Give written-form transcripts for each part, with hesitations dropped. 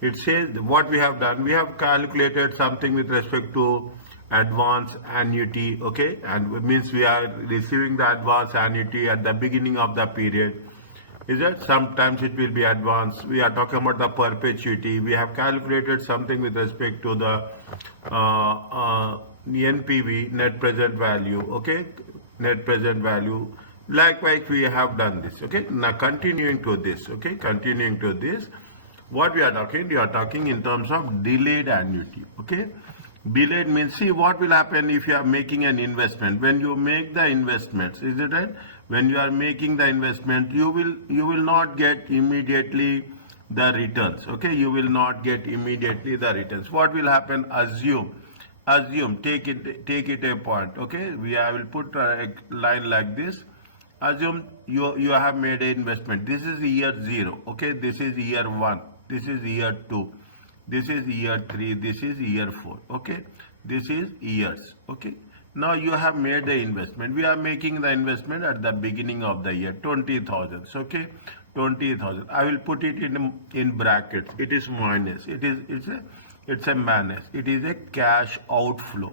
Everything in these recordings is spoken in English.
It says what we have done. We have calculated something with respect to advance annuity, okay, and it means we are receiving the advance annuity at the beginning of the period. Is that sometimes it will be advance? We are talking about the perpetuity. We have calculated something with respect to the NPV, net present value, okay, net present value. Likewise, we have done this, okay. Now continuing to this, okay, continuing to this. What we are talking in terms of delayed annuity, okay. Delayed means, see what will happen if you are making an investment. When you make the investments, is it right? When you are making the investment, you will not get immediately the returns, okay. You will not get immediately the returns. What will happen? Assume, take it a point, okay. I will put a line like this. Assume you have made an investment. This is year 0, okay. This is year 1. This is year 2. This is year 3. This is year 4. Okay. This is years. Okay. Now you have made the investment. We are making the investment at the beginning of the year, 20,000. Okay. 20,000. I will put it in brackets. It is minus. It's a minus. It is a cash outflow.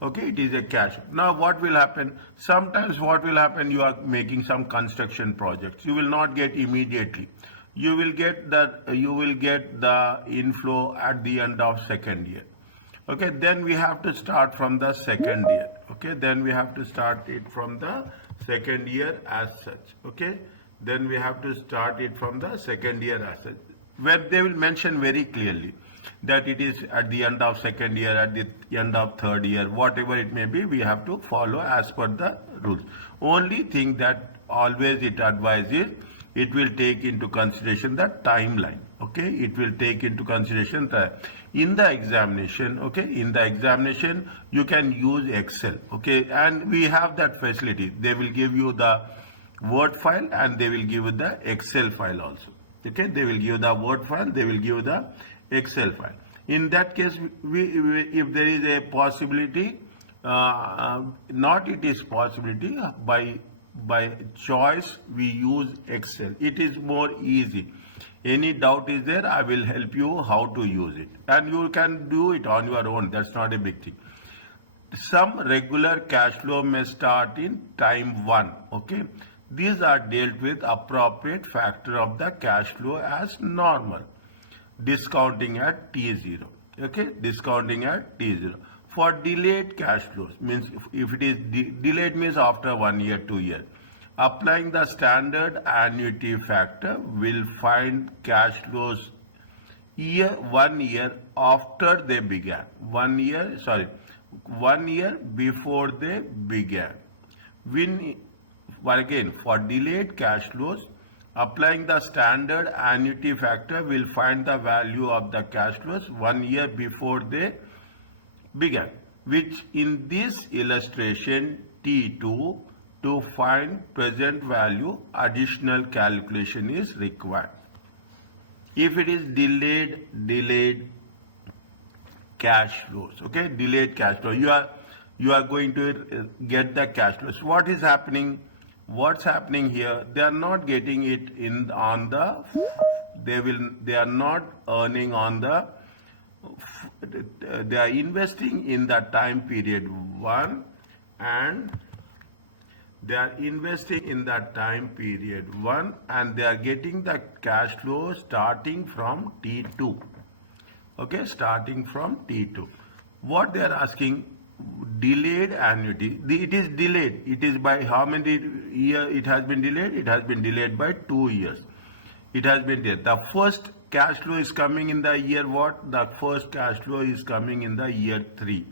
Okay, it is a cash. Now what will happen? Sometimes what will happen, you are making some construction projects. You will not get immediately. You will get the inflow at the end of second year. Okay, then we have to start from the second year. Okay, then we have to start it from the second year as such. Okay, then we have to start it from the second year as such, where they will mention very clearly that it is at the end of second year, at the end of third year, whatever it may be, we have to follow as per the rules. Only thing that always it advises, it will take into consideration the timeline, okay. It will take into consideration in the examination, okay. In the examination, you can use Excel, okay, and we have that facility. They will give you the Word file and they will give you the Excel file also, okay. They will give you the Word file, they will give you the Excel file. In that case, if there is a possibility, not it is possibility, by choice we use Excel. It is more easy. Any doubt is there, I will help you how to use it, and you can do it on your own. That's not a big thing. Some regular cash flow may start in time 1, okay. These are dealt with appropriate factor of the cash flow as normal, discounting at T0, okay, discounting at T0. For delayed cash flows, means if it is delayed means after 1 year, 2 years, applying the standard annuity factor will find cash flows 1 year after they began. 1 year before they began. Again, for delayed cash flows, applying the standard annuity factor will find the value of the cash flows 1 year before they began, which in this illustration T2, to find present value, additional calculation is required. If it is delayed cash flows, okay, delayed cash flow, you are going to get the cash flows. What is happening? What's happening here? They are not getting it they are not earning on the, they are investing in the time period 1, and they are investing in that time period 1, and they are getting the cash flow starting from T2, okay, starting from T2. What they are asking, delayed annuity, it is delayed. It is by how many years it has been delayed? It has been delayed by 2 years. It has been delayed. The first cash flow is coming in the year what? The first cash flow is coming in the year 3.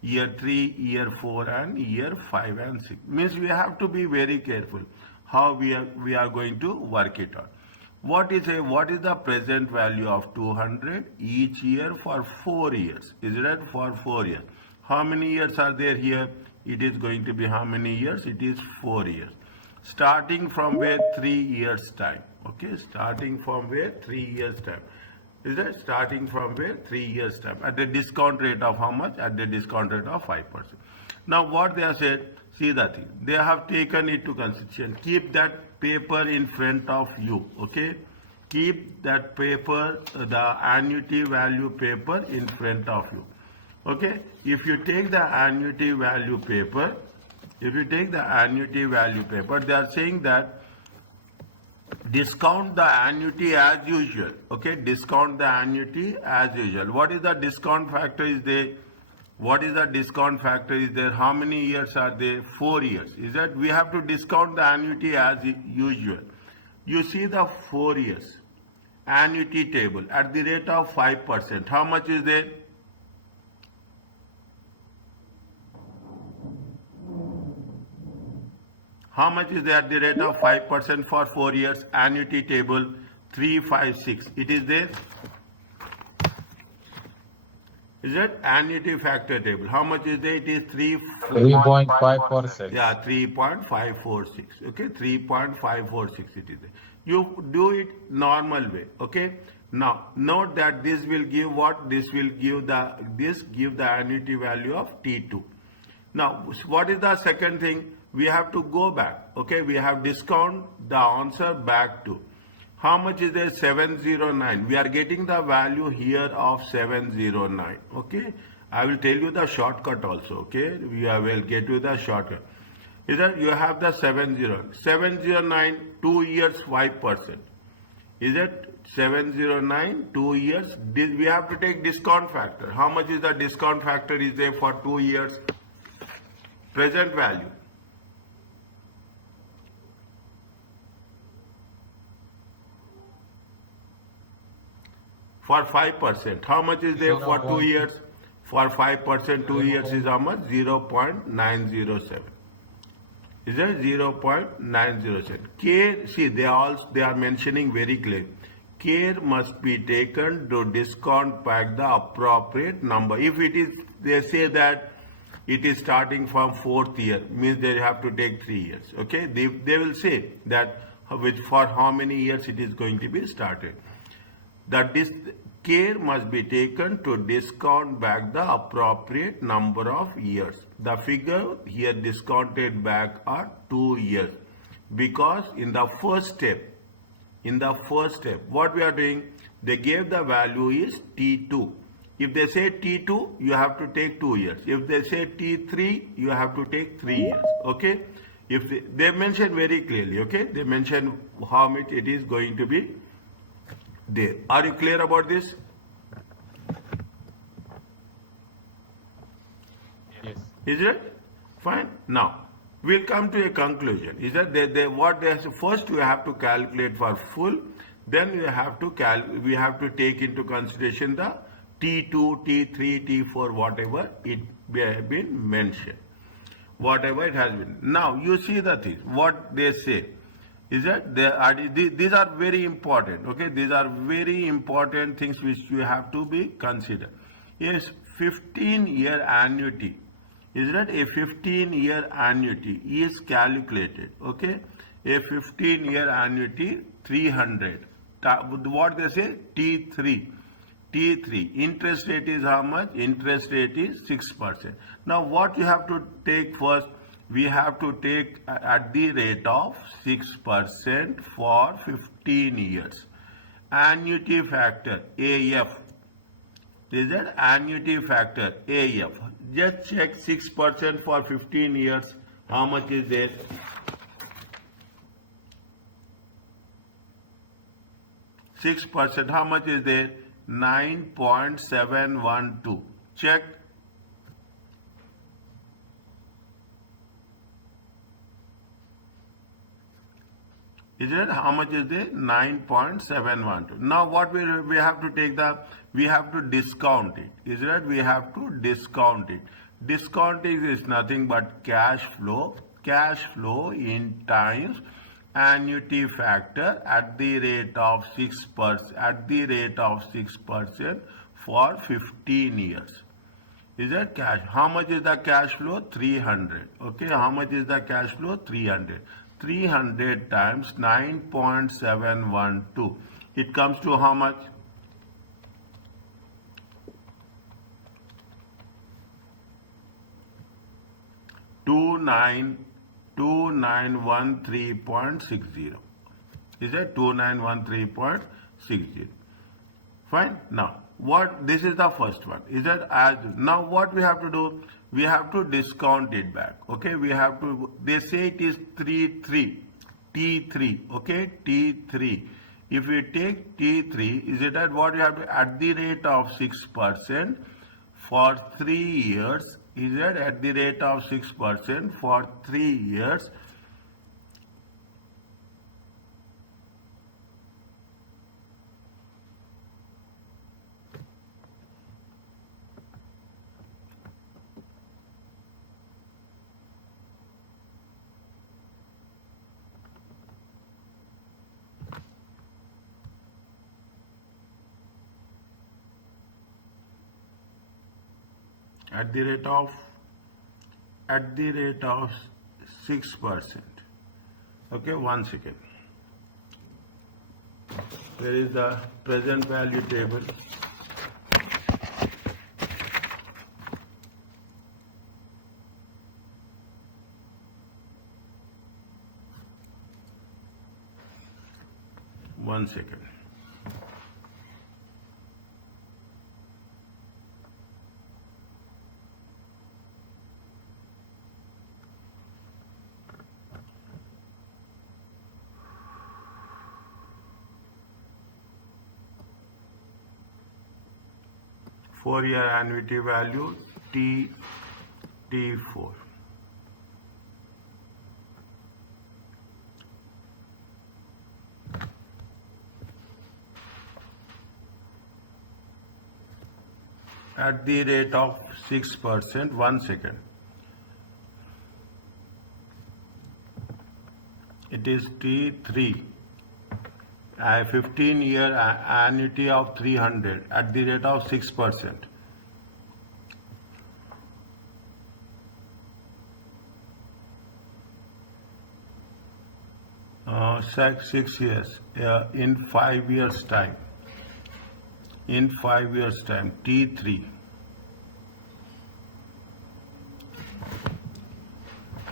Year 3, year 4 and year 5 and 6. Means we have to be very careful how we are going to work it out. What is the present value of 200 each year for 4 years? Is it right? For 4 years. How many years are there here? It is going to be how many years? It is 4 years. Starting from where? 3 years time. Okay, starting from where? 3 years time. Is that starting from where? 3 years time. At the discount rate of how much? At the discount rate of 5%. Now what they have said, see that thing. They have taken it to consideration. Keep that paper in front of you. Okay, keep that paper, the annuity value paper in front of you. Okay, if you take the annuity value paper, they are saying that discount the annuity as usual. Okay, discount the annuity as usual. What is the discount factor is there? How many years are there? 4 years. Is that we have to discount the annuity as usual. You see the 4 years annuity table at the rate of 5%. How much is there? How much is there at the rate of 5% for 4 years? Annuity table 356. It is there. Is it annuity factor table? How much is there? It is 3.546. Yeah, 3.546. Okay, 3.546 it is there. You do it normal way. Okay. Now note that this will give what? This will give the annuity value of T2. Now what is the second thing? We have to go back. Okay, we have discount the answer back to. How much is there? 709. We are getting the value here of 709. Okay, I will tell you the shortcut also. Okay, will get you the shortcut. Is that you have the 709 2 years 5%. Is it 709 2 years? We have to take discount factor. How much is the discount factor is there for 2 years? Present value. For 5%, how much is there for 2 years? For 5%, 2 years is how much? 0.907. Is that 0.907? Care, see, they are mentioning very clear. Care must be taken to discount back the appropriate number. If it is, they say that it is starting from 4th year, means they have to take 3 years. Okay, they will say that for how many years it is going to be started. That this care must be taken to discount back the appropriate number of years. The figure here discounted back are 2 years, because in the first step, what we are doing, they gave the value is T2. If they say T2, you have to take 2 years. If they say T3, you have to take 3 years. Okay, if they mention very clearly. Okay, they mention how much it is going to be there. Are you clear about this? Yes. Is it? Fine. Now we'll come to a conclusion. Is that first we have to calculate for full, then we have to take into consideration the T2, T3, T4, whatever it has been mentioned, whatever it has been. Now you see the thing. What they say is that these are very important. Okay, these are very important things which you have to be considered. Yes, 15-year annuity. Is that a 15-year annuity is calculated? Okay, a 15-year annuity 300. What they say? T3. Interest rate is how much? Interest rate is 6%. Now what you have to take first? We have to take at the rate of 6% for 15 years. Annuity factor AF. Is that annuity factor AF? Just check 6% for 15 years. How much is there? %. How much is there? 9.712. Check. Is it? How much is there? 9.712. Now what we have to take we have to discount it. Is it? We have to discount it. Discounting is nothing but cash flow in times annuity factor at the rate of 6% for 15 years. Is that cash? How much is the cash flow? 300. Okay, how much is the cash flow? 300. 300 times 9.712. It comes to how much? 2913.60. Is that 2913.60? Fine. Now, what this is the first one. Is that as now what we have to do? We have to discount it back. Okay, we have to. They say it is T3. Okay, T3. If we take T3, is it at what we have to at the rate of 6% for 3 years? Is it at the rate of 6% for 3 years? At the rate of 6%. Okay, 1 second. There is the present value table. One second. Four-year annuity value T4. At the rate of 6%. 1 second. It is T3. 15-year annuity of 300 at the rate of 6%. Six years in 5 years time. In 5 years time, T3.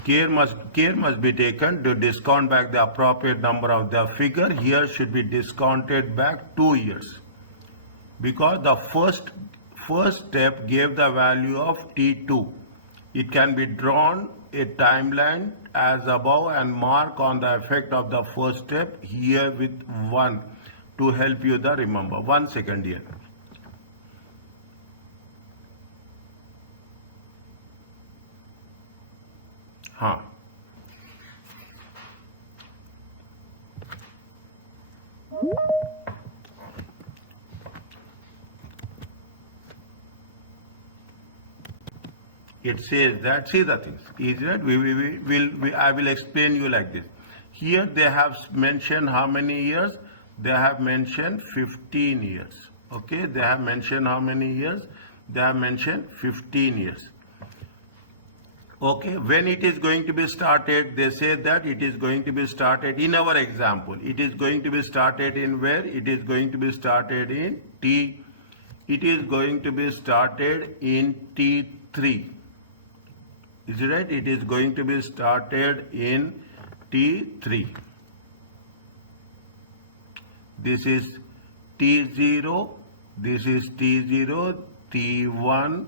Care must be taken to discount back the appropriate number of the figure. Here should be discounted back 2 years because the first step gave the value of T2. It can be drawn a timeline as above and mark on the effect of the first step here with 1 to help you the remember. 1 second here. Huh. It says that, see the things, is that I will explain you like this. Here they have mentioned how many years? They have mentioned 15 years. Okay, they have mentioned how many years? They have mentioned 15 years. Okay, when it is going to be started, they say that it is going to be started in our example. It is going to be started in where? It is going to be started in T. It is going to be started in T3. Is it right? It is going to be started in T3. This is T0. This is T0, T1,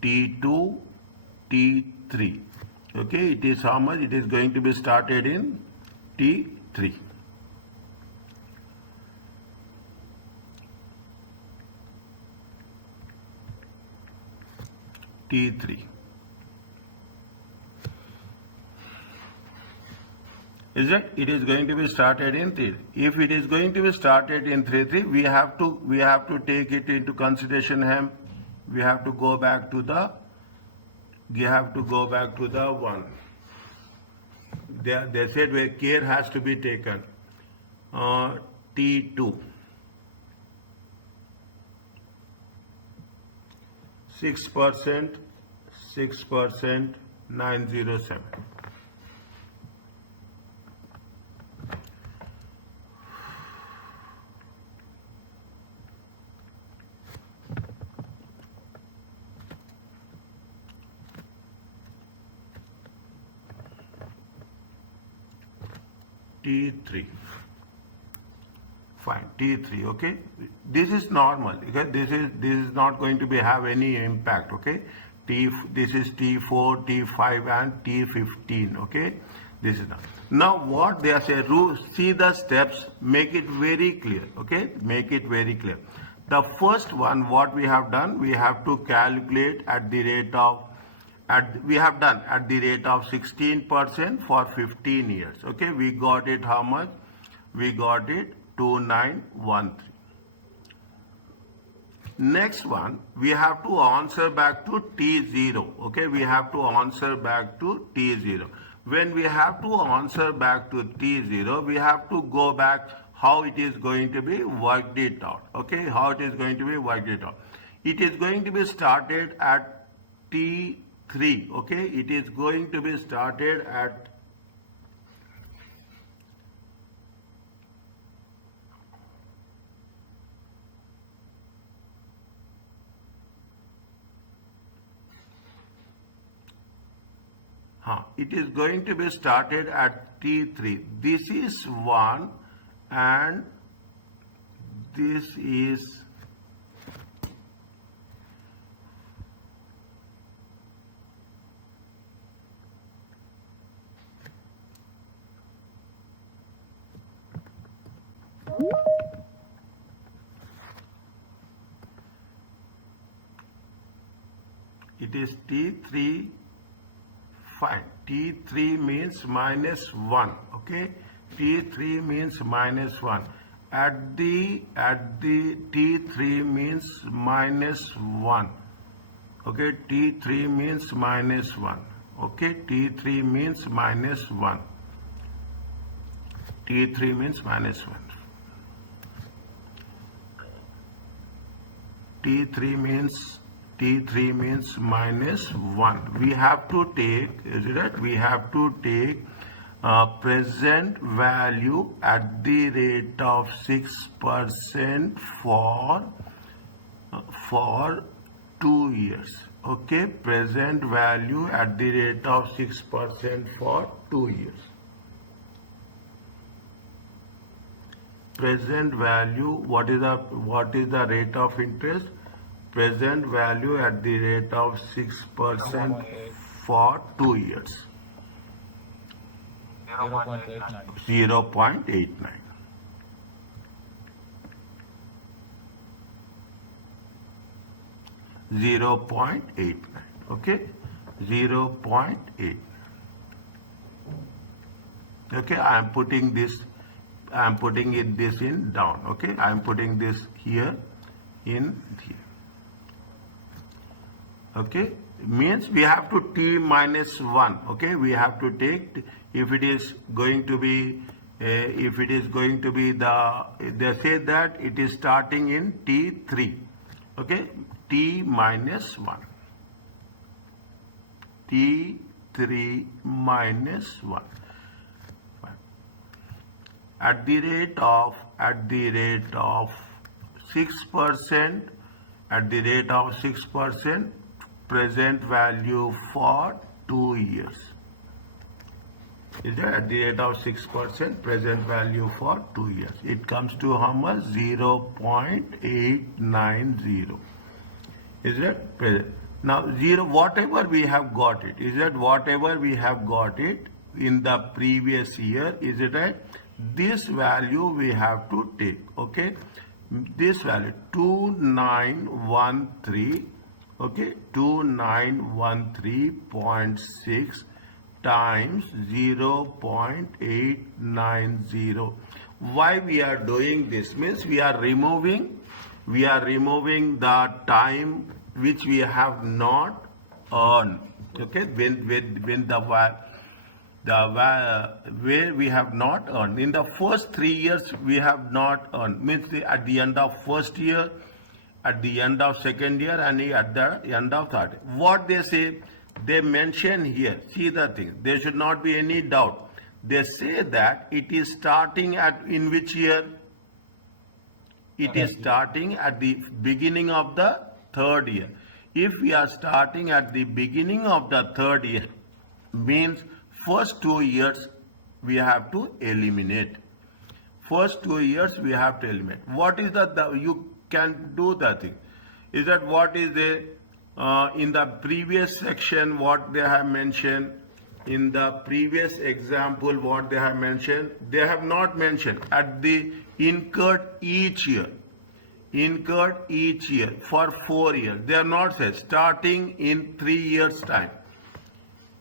T2, T3. Okay, it is how much? It is going to be started in T3. T3. Is it? It is going to be started in 3. If it is going to be started in 3, we have to take it into consideration. We have to go back to the. We have to go back to the 1. They said where care has to be taken. T2. 6%, 907. T3. Fine, T3, okay. This is normal, okay. This is not going to have any impact, okay. This is T4, T5 and T15, okay. This is now what they are saying. See the steps, make it very clear, okay. Make it very clear. The first one, what we have done, we have to calculate at the rate of we have done at the rate of 16% for 15 years. Okay, we got it how much? We got it 2913. Next one, we have to answer back to T0. Okay, we have to answer back to T0. When we have to answer back to T0, we have to go back how it is going to be worked it out. Okay, how it is going to be worked it out. It is going to be started at T3. Okay, it is going to be started at it is going to be started at T3. This is 1 and this is T3. Fine. T3 means minus 1. Okay. T3 means minus 1. At the T3 means minus 1. Okay. T3 means minus 1. Okay. T3 means minus 1. T3 means minus 1. T3 means minus 1. We have to take, is it right? We have to take present value at the rate of 6% for 2 years. Okay, present value at the rate of 6% for 2 years. Present value, what is the rate of interest? Present value at the rate of 6% for 2 years. 0.89. Okay, 0.8. Okay, I am putting this in down. Okay, I am putting this here in here. Okay, means we have to T minus 1. Okay, we have to take, if it is going to be they say that it is starting in T3. Okay, T minus 1. T3 minus 1. At the rate of 6%, present value for 2 years. Is that at the rate of 6% present value for 2 years? It comes to how much? 0.890. Is that present? Now 0, whatever we have got it, is that whatever we have got it in the previous year, is it right? This value we have to take. Okay, this value 2913. Okay, 2913.6 times 0.890. Why we are doing this? Means we are removing the time which we have not earned. Okay, when where we have not earned. In the first 3 years we have not earned. Means at the end of first year, at the end of second year, and at the end of third. What they say, they mention here, see the thing, there should not be any doubt. They say that it is starting in which year? It is starting at the beginning of the third year. If we are starting at the beginning of the third year, means first 2 years we have to eliminate. First 2 years we have to eliminate. What is you can do the thing. Is that what is the in the previous section what they have mentioned, in the previous example what they have mentioned, they have not mentioned at the incurred each year for 4 years. They are not said starting in 3 years time.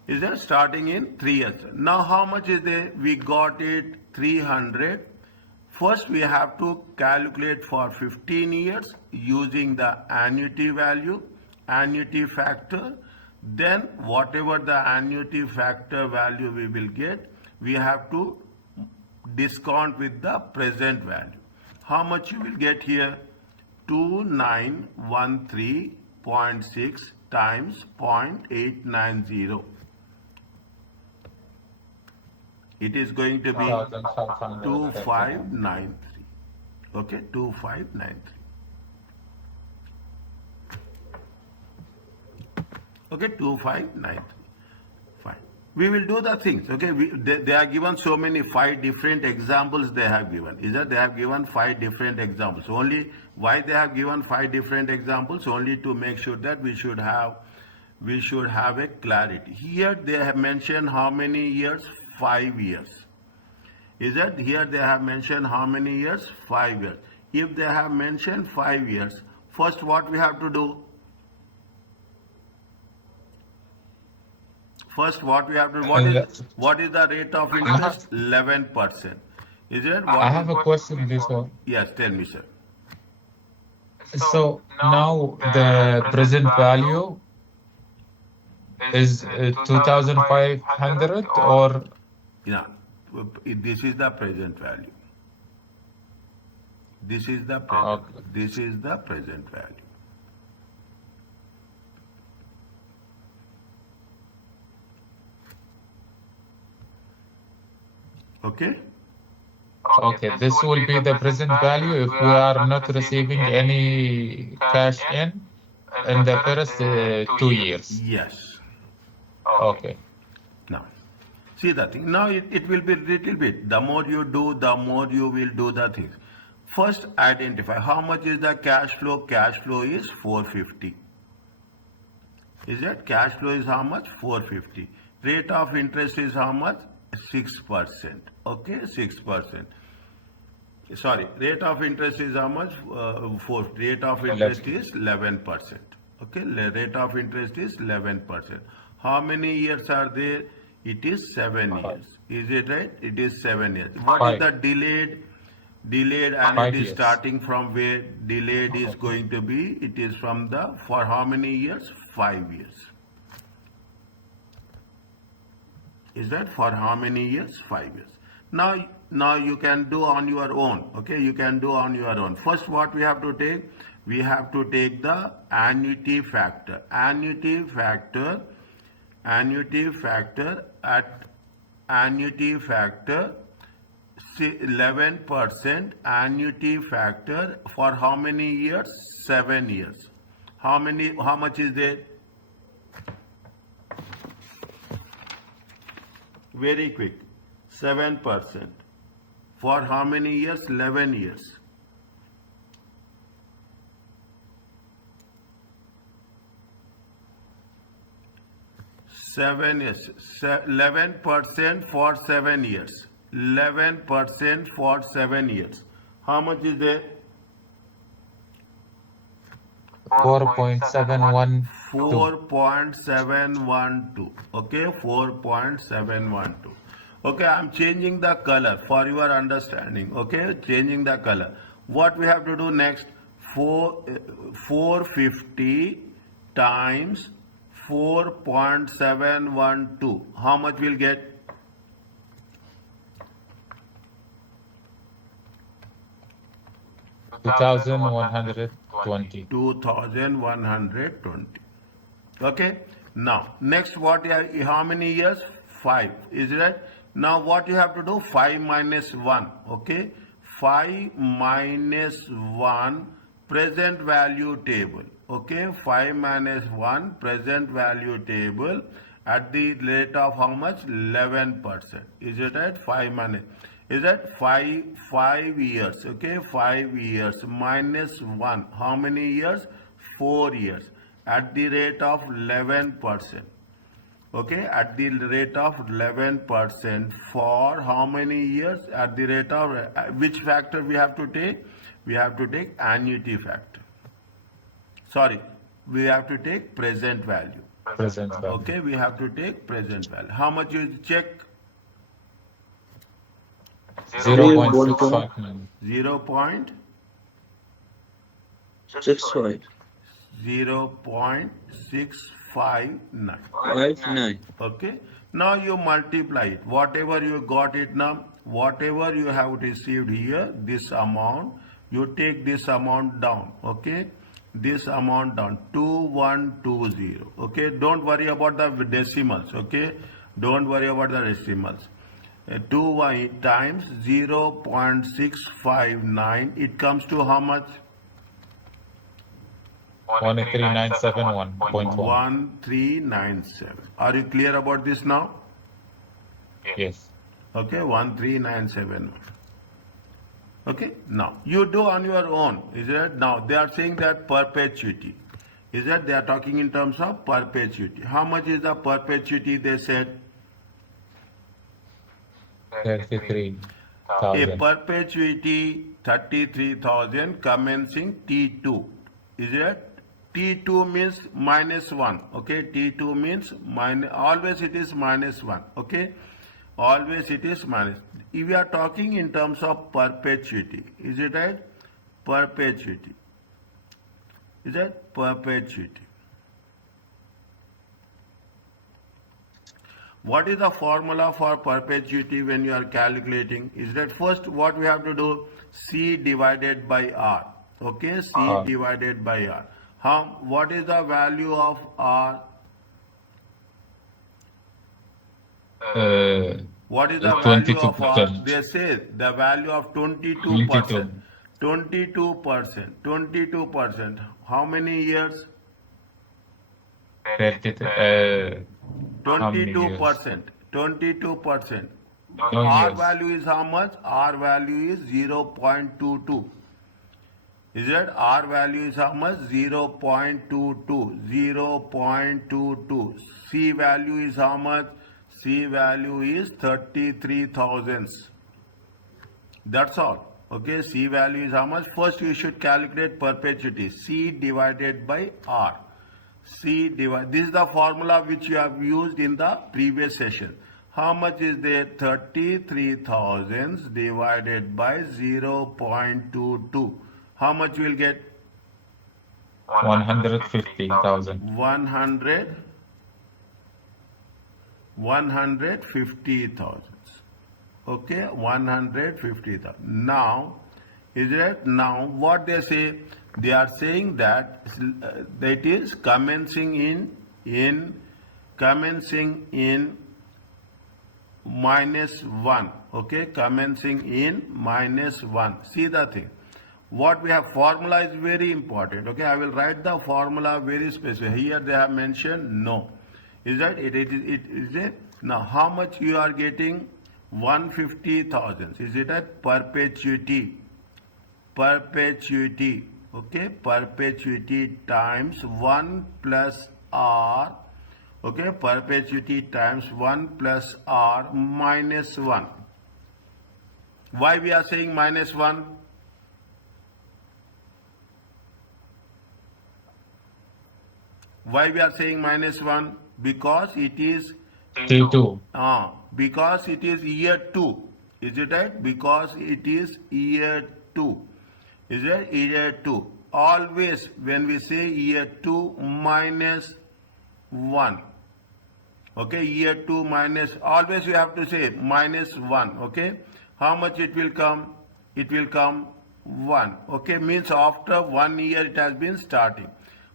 Is that starting in 3 years? Now how much is there? We got it 300. First we have to calculate for 15 years using the annuity value, annuity factor. Then whatever the annuity factor value we will get, we have to discount with the present value. How much you will get here? 2913.6 times 0.890. It is going to be 2593. Okay, 2593. Okay, 2593. Fine. We will do the things. Okay, they are given so many 5 different examples they have given. Is that they have given 5 different examples. Only why they have given 5 different examples? Only to make sure that we should have a clarity. Here they have mentioned how many years? 5 years. Is that here they have mentioned how many years? 5 years. If they have mentioned 5 years, first what we have to do? First what we have to, what is the rate of interest? 11%. Is it? I have a question before. Yes, tell me, sir. So now the present value is 2,500 or? Yeah, this is the present value. This is the present. Okay. This is the present value. Okay. Okay, this will be the present value if we are not receiving any cash in the first 2 years. Yes. Okay. Now, see the thing. Now it will be little bit. The more you do, the more you will do the things. First, identify how much is the cash flow. Cash flow is 450. Is it? Cash flow is how much? 450. Rate of interest is how much? 6%. Okay, 6%. Sorry, rate of interest is how much? 4. Rate of interest is 11%. Okay, rate of interest is 11%. How many years are there? It is 7 years. Is it right? It is 7 years. What is the delayed? Delayed, and it is starting from where? Delayed is going to be. It is from the, for how many years? 5 years. Is that for how many years? 5 years. Now you can do on your own. Okay, you can do on your own. First, what we have to take? We have to take the annuity factor. Annuity factor at annuity factor 11%. Annuity factor for how many years? 7 years. How much is there? Very quick. 7%. For how many years? 11 years. 7 years. 11% for 7 years. 11% for 7 years. How much is there? 4.712. 4.712. Okay, 4.712. Okay, I'm changing the color for your understanding. Okay, changing the color. What we have to do next? 450 times 4.712. How much we'll get? $2,120. 2,120. Okay. Now, next what? How many years? 5. Is it right? Now, what you have to do? 5 minus 1. Okay. 5 minus 1 present value table. Okay. 5 minus 1 present value table. At the rate of how much? 11%. Is it at 5 minus? Is that 5 years? Okay, 5 years minus 1. How many years? 4 years. At the rate of 11%. Okay, at the rate of 11% for how many years? At the rate of which factor we have to take? We have to take annuity factor. Sorry, we have to take present value. Present value. Okay, we have to take present value. How much you check? 0.659. 65. 0.659. 59. Okay, now you multiply it. Whatever you got it now, whatever you have received here, this amount, you take this amount down. Okay, this amount down, 2120. Okay, don't worry about the decimals. Okay, don't worry about the decimals. 2 times 0.659, it comes to how much? 13971.1. 1397. Are you clear about this now? Yes. Okay, 13971. Okay, now you do on your own. Is that now they are saying that perpetuity. Is that they are talking in terms of perpetuity. How much is the perpetuity? They said 33,000. a perpetuity 33,000 commencing T2. Is it? T2 means minus 1. Okay, T2 means minus, always it is minus 1. Okay, always it is minus. If we are talking in terms of perpetuity, is it right? Perpetuity. Is that perpetuity? What is the formula for perpetuity when you are calculating? Is that first what we have to do? C divided by R. Okay, C divided by R. What is the value of R? What is the value of R? 22%. They say the value of 22%. 22%. 22%. How many years? 22%. 22%. No R years. value is how much? R value is 0.22. Is it? R value is how much? 0.22. 0.22. C value is how much? C value is 33 thousandths. That's all. Okay, C value is how much? First you should calculate perpetuity. C divided by R. This is the formula which you have used in the previous session. How much is there? 33 thousandths divided by 0.22. How much you will get? 150,000. 150,000. Okay, 150,000. Now, is it? Now, what they say? They are saying that that is commencing in minus 1. Okay, commencing in minus 1. See the thing. What we have, formula is very important. Okay, I will write the formula very specific. Here they have mentioned no. Is that it is a, now how much you are getting? 150,000. Is it at perpetuity? Perpetuity. Okay, perpetuity times 1 plus R. Okay, perpetuity times 1 plus R minus 1. Why we are saying minus 1? Why we are saying minus 1? Because it is T2. because it is year 2. Is it right? Because it is year 2. Is it year 2? Always when we say year 2 minus 1. Okay, year 2 minus, always you have to say minus 1. Okay, how much it will come? It will come 1. Okay, means after 1 year it has been starting.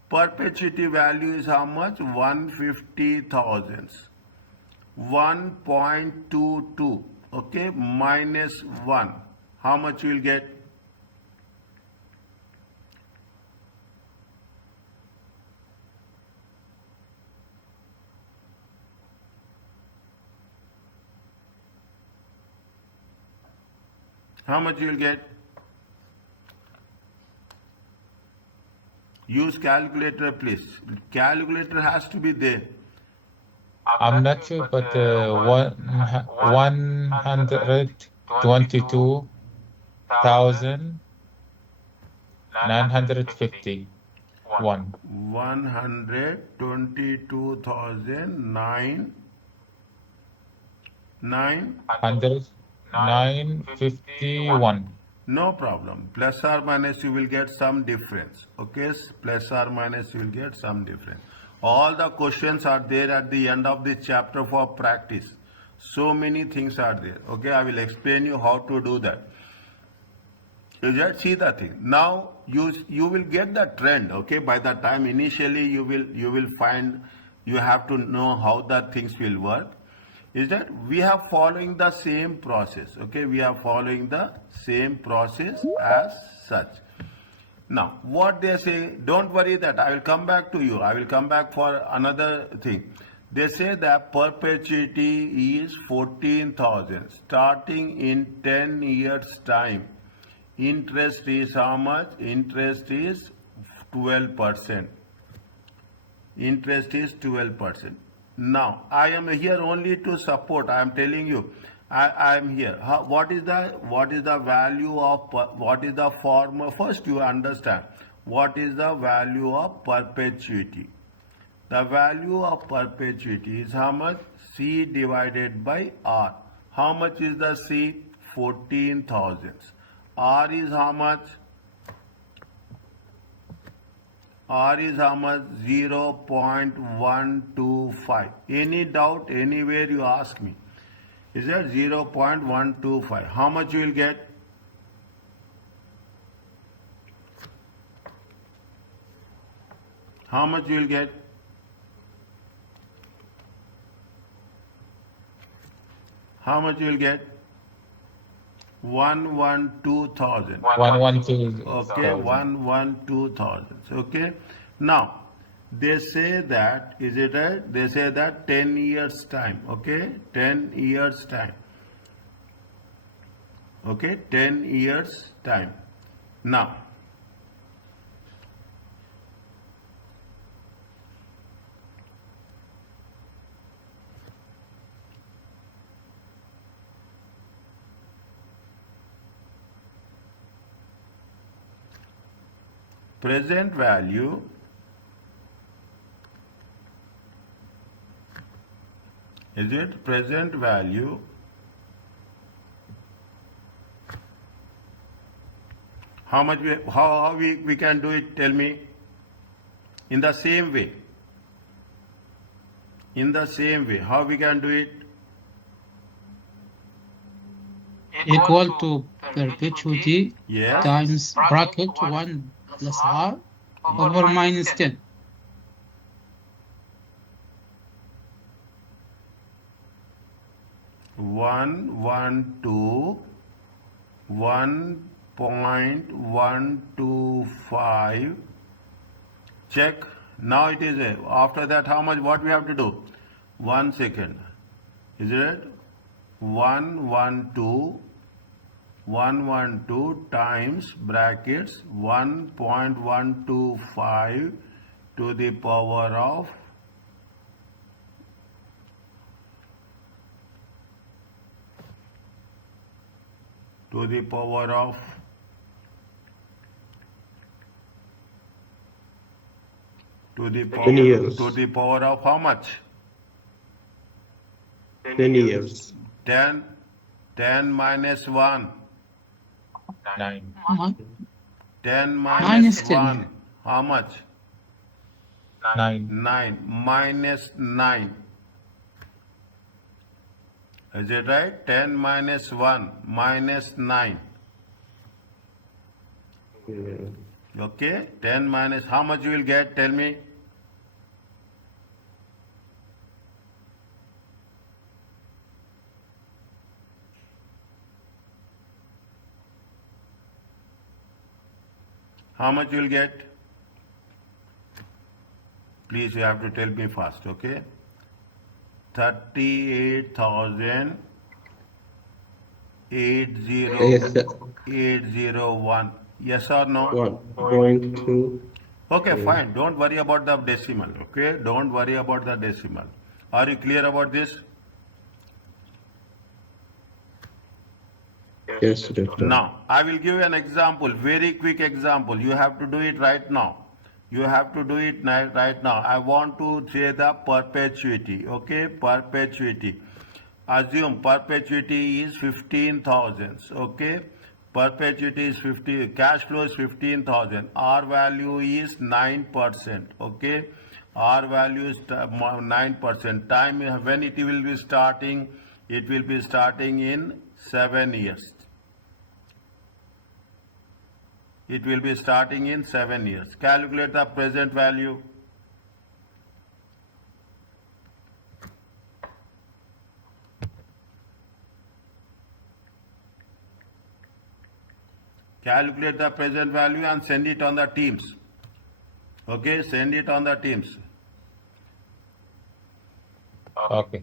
Perpetuity value is how much? 150 thousandths. 1.22. Okay, minus 1. How much you will get? How much you will get? Use calculator, please. Calculator has to be there. I'm not sure, but 122,951. 122,009 951. No problem. Plus or minus you will get some difference. Okay, plus or minus you will get some difference. All the questions are there at the end of this chapter for practice. So many things are there. Okay, I will explain you how to do that. You just see the thing. Now you will get the trend. Okay, by the time initially you will find, you have to know how the things will work. Is that we are following the same process. Okay, we are following the same process as such. Now what they say, don't worry that I will come back to you. I will come back for another thing. They say that perpetuity is 14,000 starting in 10 years time. Interest is how much? Interest is 12%. Interest is 12%. Now, I am here only to support. I am telling you, I am here. What is the value of, what is the formula? First you understand, what is the value of perpetuity? The value of perpetuity is how much? C divided by R. How much is the C? 14,000. R is how much? R is how much? 0.125. Any doubt anywhere you ask me? Is that 0.125? How much you will get? How much you will get? How much you will get? 112,000. 112. Okay, 112,000. Okay. Now they say that, is it right? They say that 10 years time. Okay, 10 years time. Okay, 10 years time. Now present value is it present value how much we can do it, tell me? In the same way, how we can do it? Equal to perpetuity Yes. times bracket 1 plus R over minus 10. One two 1.125. Check. Now it is a. After that, how much? What we have to do? 1 second. Is it 112 times brackets 1.125 to the power of to the power of to the power 10 years. to the power of how much? 10 years. 10 minus 1. 9. 10 Minus minus 10. 1. How much? 9. 9 minus 9. Is it right? 10 minus 1 minus 9. Yeah. Okay? 10 minus, how much you will get? Tell me. How much you will get? Please, you have to tell me fast, okay? 38,000 80,801. Yes or no? 1.2. Okay, fine. Don't worry about the decimal. Okay, don't worry about the decimal. Are you clear about this? Yes, doctor. Now, I will give you an example, very quick example. You have to do it right now. You have to do it right now. I want to say the perpetuity, okay? Perpetuity. Assume perpetuity is 15,000, okay? Perpetuity is 50, cash flow is 15,000. R value is 9%, okay? R value is 9%. Time, when it will be starting, it will be starting in 7 years. It will be starting in 7 years. Calculate the present value. Calculate the present value and send it on the Teams. Okay, send it on the Teams. Okay.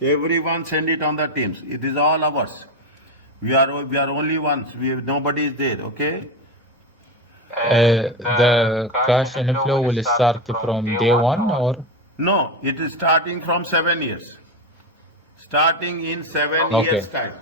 Everyone send it on the Teams. It is all ours. We are only ones. Nobody is there. Okay. The cash inflow will start from day one, or? No, it is starting from 7 years. Starting in 7 Okay. years time.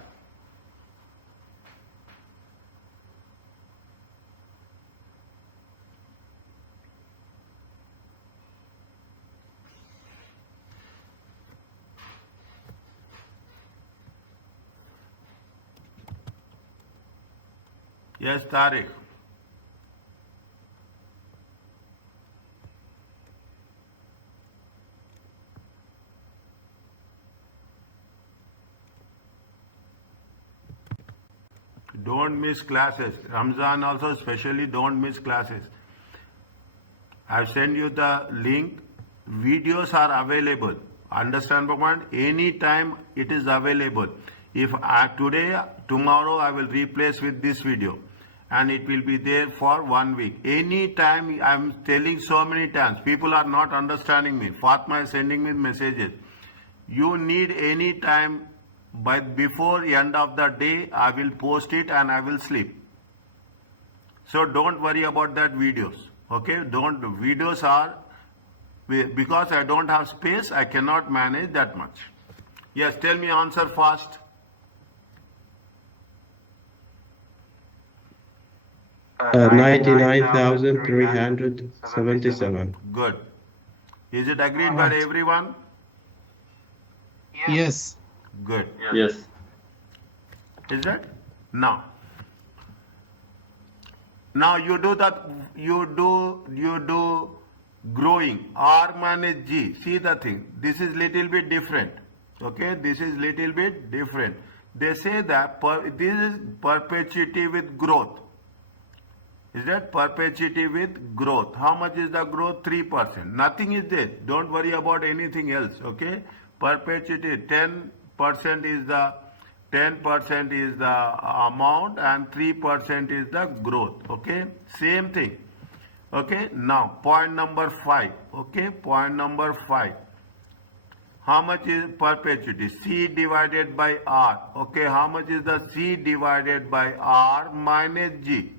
Yes, Tariq. Don't miss classes. Ramzan also especially don't miss classes. I've sent you the link. Videos are available. Understand, Bhagwan? Anytime it is available. If today, tomorrow I will replace with this video. And it will be there for 1 week. Anytime, I'm telling so many times, people are not understanding me. Fatma is sending me messages. You need any time, but before end of the day, I will post it and I will sleep. So don't worry about that videos. Okay, videos are, because I don't have space, I cannot manage that much. Yes, tell me answer fast. Uh, 99,377. Good. Is it agreed by everyone? Yes. Good. Yes. Is that? Now you do that, you do growing, R minus G. See the thing, this is little bit different. Okay, this is little bit different. They say that this is perpetuity with growth. Is that perpetuity with growth? How much is the growth? 3%. Nothing is there. Don't worry about anything else. Okay, perpetuity 10% is the 10% is the amount and 3% is the growth. Okay, same thing. Okay, now point number 5. Okay, point number 5. How much is perpetuity? C divided by R. Okay, how much is the C divided by R minus G?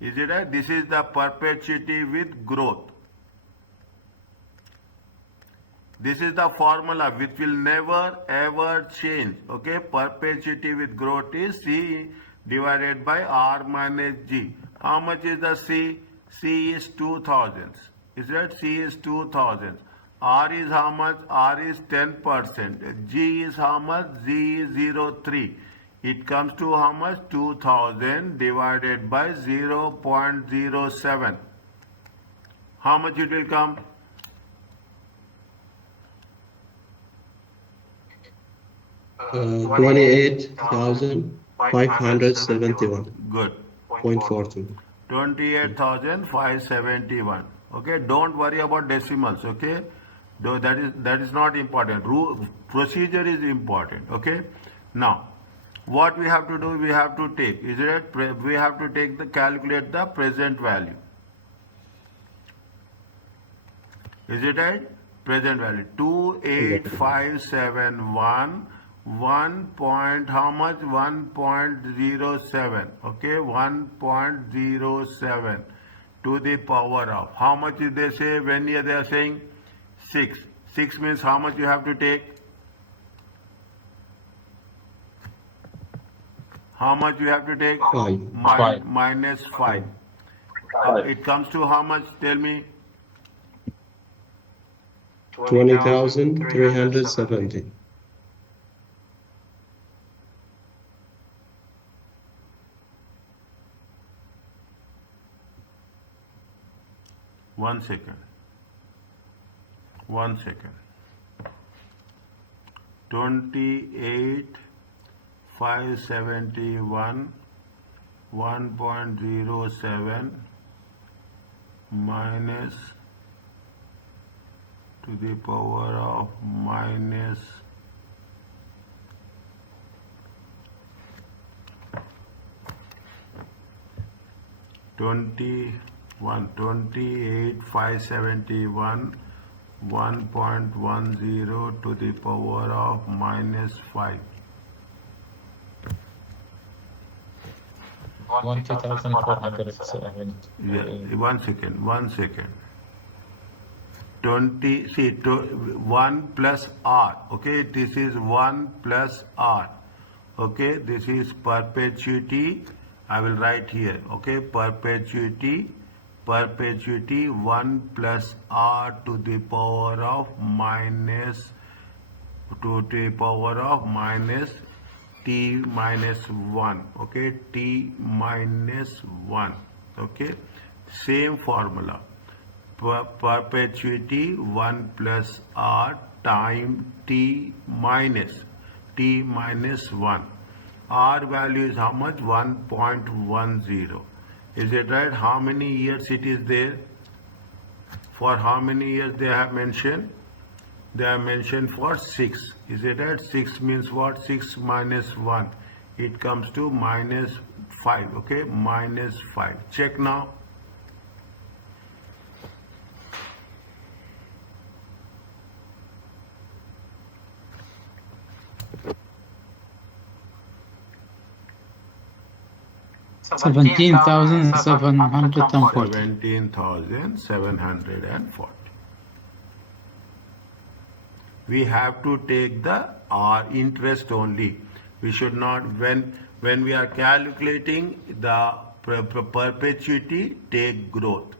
Is it right? This is the perpetuity with growth. This is the formula which will never ever change. Okay, perpetuity with growth is C divided by R minus G. How much is the C? C is 2000. Is that C is 2000? R is how much? R is 10%. G is how much? G is 0.3. It comes to how much? 2000 divided by 0.07. How much it will come? Uh, 28,571. Good. 0.42. 28,571. Okay, don't worry about decimals. Okay, though that is not important. Procedure is important. Okay, now what we have to do? We have to take. Is it? We have to take calculate the present value. Is it right? present value 28571, 1 point, how much? 1.07. Okay, 1.07 to the power of, how much did they say when they are saying 6? 6 means how much you have to take? How much you have to take? 5. Five. Minus 5. It comes to how much? Tell me. 20,370. One second. 28,571, 1.07 minus to the power of minus 28,571, 1.10 to the power of minus 5. 1,470. Yeah, one second. 1 plus R. Okay, this is 1 plus R. Okay, this is perpetuity. I will write here. Okay, perpetuity 1 plus R to the power of minus t minus 1. Okay, t minus 1. Okay, same formula. Perpetuity 1 plus R time t minus 1. R value is how much? 1.10. Is it right? How many years it is there? For how many years they have mentioned? They have mentioned for 6. Is it right? 6 means what? 6 minus 1. It comes to minus 5. Okay, minus 5. Check now. $17,740. 17,740. We have to take the R interest only. We should not, when we are calculating the perpetuity, take growth.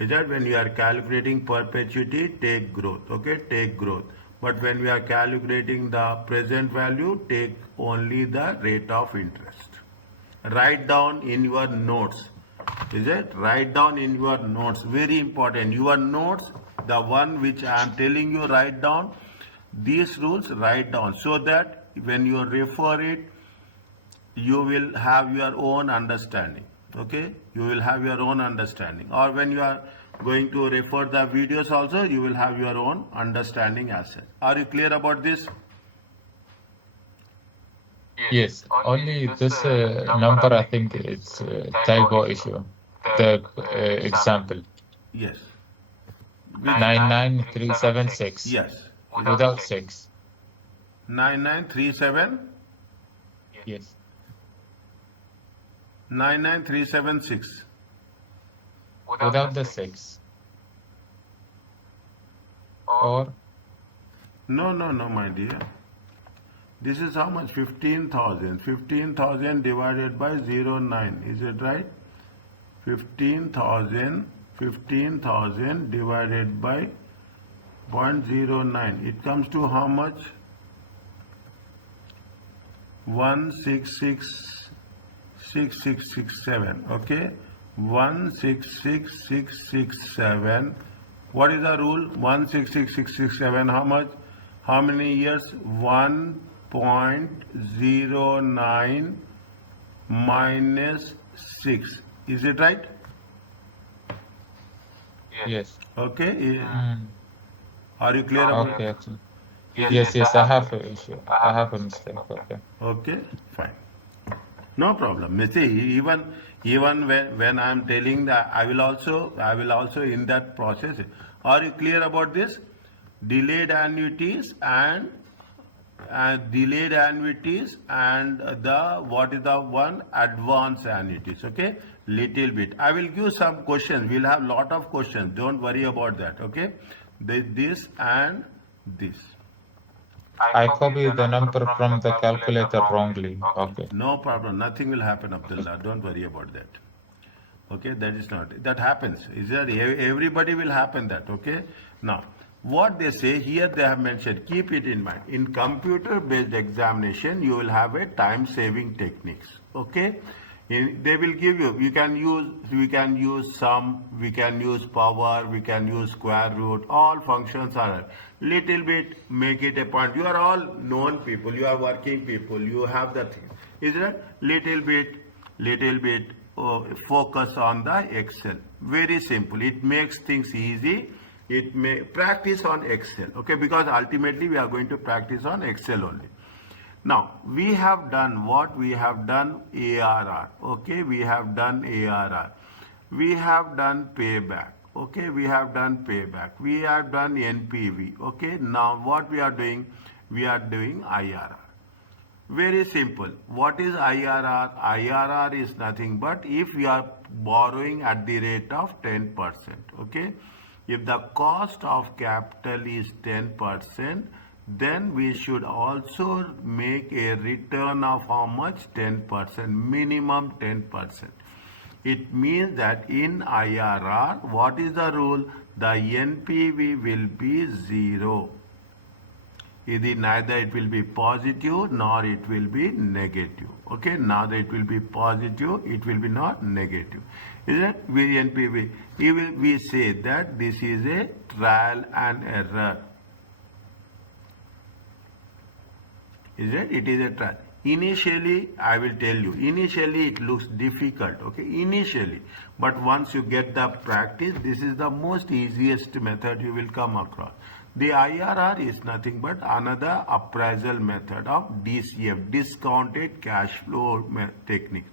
Is that when you are calculating perpetuity, take growth. Okay, take growth. But when we are calculating the present value, take only the rate of interest. Write down in your notes. Is it? Write down in your notes. Very important. Your notes, the one which I am telling you, write down. These rules, write down, so that when you refer it, you will have your own understanding. Okay? You will have your own understanding. Or when you are going to refer the videos also, you will have your own understanding as such. Are you clear about this? Yes, only this number, I think it's typo issue. The example. Yes. 99376. Yes. Without 6. 9937. Yes. 99376. Without the 6. Or No, my dear. This is how much? 15,000. 15,000 divided by 0.9. Is it right? 15,000 divided by 0.09. It comes to how much? 1666667. Okay? 1666667. What is the rule? 1666667. How much? How many years? 1.09 minus 6. Is it right? yes. Okay. Are you clear about Okay, actually. Yes, I have an issue. I have a mistake. Okay. Okay, fine. No problem. You see, even when I am telling that, I will also in that process. Are you clear about this? delayed annuities and the what is the one, advance annuities. Okay, little bit I will give some questions. We'll have lot of questions, don't worry about that. Okay, this and this. I copied the number from the calculator wrongly. Okay. No problem, nothing will happen, Abdullah, don't worry about that. Okay, that is not, that happens, is that everybody will happen that. Okay, now what they say here, they have mentioned, keep it in mind, in computer based examination you will have a time saving techniques. Okay, they will give you, we can use sum, we can use power, we can use square root, all functions are little bit, make it a point. You are all known people, you are working people, you have the thing, is that little bit focus on the Excel. Very simple, it makes things easy. It may practice on Excel. Okay, because ultimately we are going to practice on Excel only. Now we have done what we have done, ARR. Okay, we have done ARR, we have done payback. Okay, we have done payback, we have done NPV. Okay, now what we are doing, we are doing IRR. Very simple. What is IRR? IRR is nothing but if we are borrowing at the rate of 10%. Okay, if the cost of capital is 10%, then we should also make a return of how much? 10%, minimum 10%. It means that in IRR, what is the rule? The NPV will be 0. Neither it will be positive nor it will be negative. Okay, neither it will be positive, it will be not negative. Is it? With NPV, we say that this is a trial and error. Is it? It is a trial. Initially, I will tell you, initially it looks difficult, okay, initially. But once you get the practice, this is the most easiest method you will come across. The IRR is nothing but another appraisal method of DCF, discounted cash flow technique.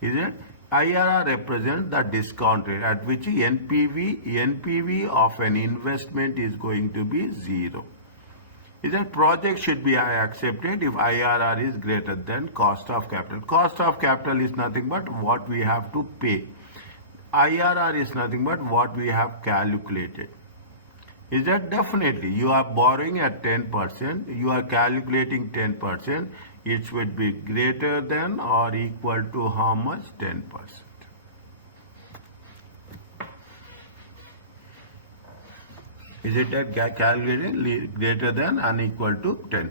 Is it? IRR represents the discount rate at which NPV of an investment is going to be 0. Is that project should be accepted if IRR is greater than cost of capital. Cost of capital is nothing but what we have to pay. IRR is nothing but what we have calculated. Is that? Definitely you are borrowing at 10%, you are calculating 10%, it should be greater than or equal to how much? 10%. Is it that calculated greater than and equal to 10%?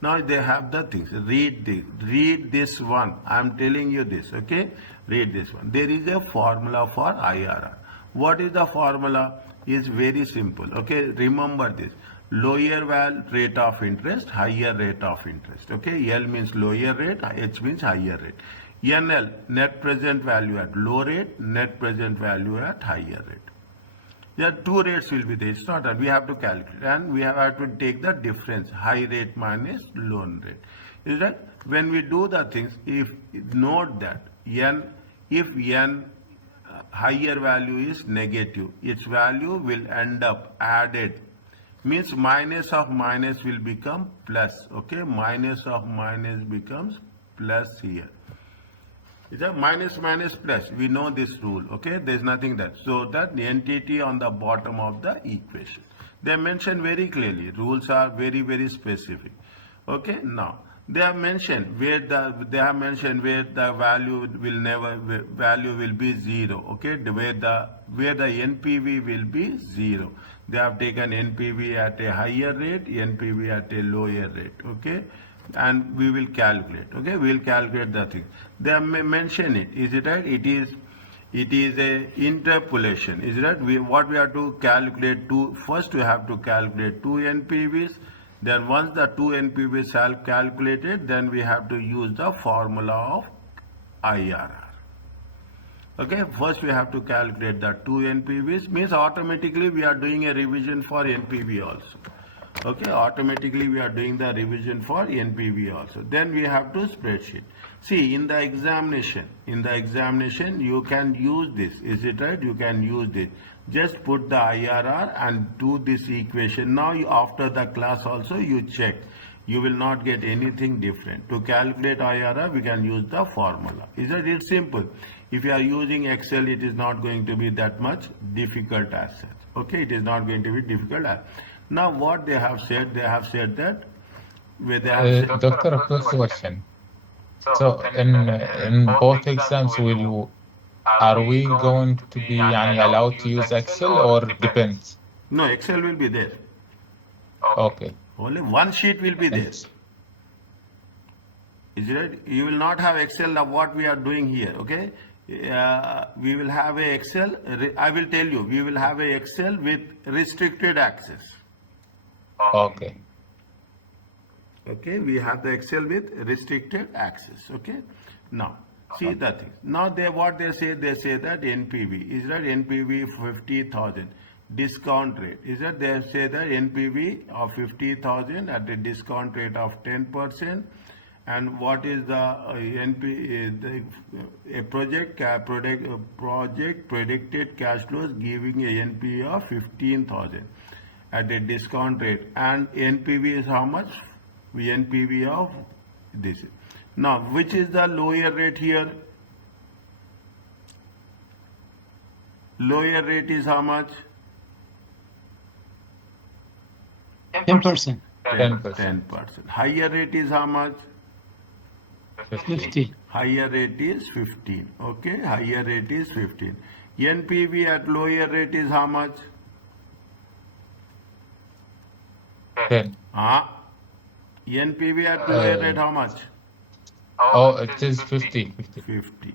Now they have the things. Read this one. I am telling you this. Okay, read this one. There is a formula for IRR. What is the formula? Is very simple. Okay, remember this. Lower rate of interest, higher rate of interest. Okay, L means lower rate, H means higher rate. NL, net present value at low rate, net present value at higher rate. There are two rates will be there. It's not that we have to calculate, and we have to take the difference, high rate minus low rate. Is that when we do the things, if note that if N higher value is negative, its value will end up added, means minus of minus will become plus. Okay, minus of minus becomes plus here. Is that minus minus plus? We know this rule. Okay, there is nothing that. So that the entity on the bottom of the equation. They mention very clearly. Rules are very, very specific. Okay, now they have mentioned where the value will be 0. Okay, where the NPV will be 0. They have taken NPV at a higher rate, NPV at a lower rate. Okay, and we will calculate. Okay, we will calculate the thing. They have mentioned it. Is it right? It is a interpolation. Is it right? What we have to calculate first we have to calculate 2 NPVs. Then once the 2 NPVs are calculated, then we have to use the formula of IRR. Okay, first we have to calculate the 2 NPVs, means automatically we are doing a revision for NPV also. Okay, automatically we are doing the revision for NPV also. Then we have to spreadsheet. See, in the examination, you can use this. Is it right? You can use this. Just put the IRR and do this equation. Now, after the class also, you check. You will not get anything different. To calculate IRR, we can use the formula. Is it? It's simple. If you are using Excel, it is not going to be that much difficult as such. Okay, it is not going to be difficult. Now, what they have said that where they have said, Doctor, a quick question. So in both exams, are we going to be allowed to use Excel or depends? no, Excel will be there. Okay. Only one sheet will be there. Thanks. Is it right? You will not have Excel of what we are doing here. Okay, we will have a Excel. I will tell you, we will have a Excel with restricted access. Okay. Okay, we have the Excel with restricted access. Okay, now see the thing. Now what they say that NPV is that NPV 50,000 discount rate is that they say that NPV of 50,000 at a discount rate of 10%. And what is the project predicted cash flows giving a NPV of 15,000 at a discount rate, and NPV is how much? NPV of this. Now, which is the lower rate here? Lower rate is how much? 10%. 10%. Higher rate is how much? 50. Higher rate is 15. Okay, higher rate is 15. NPV at lower rate is how much? 10. NPV at lower rate how much? Oh, it is 50. 50.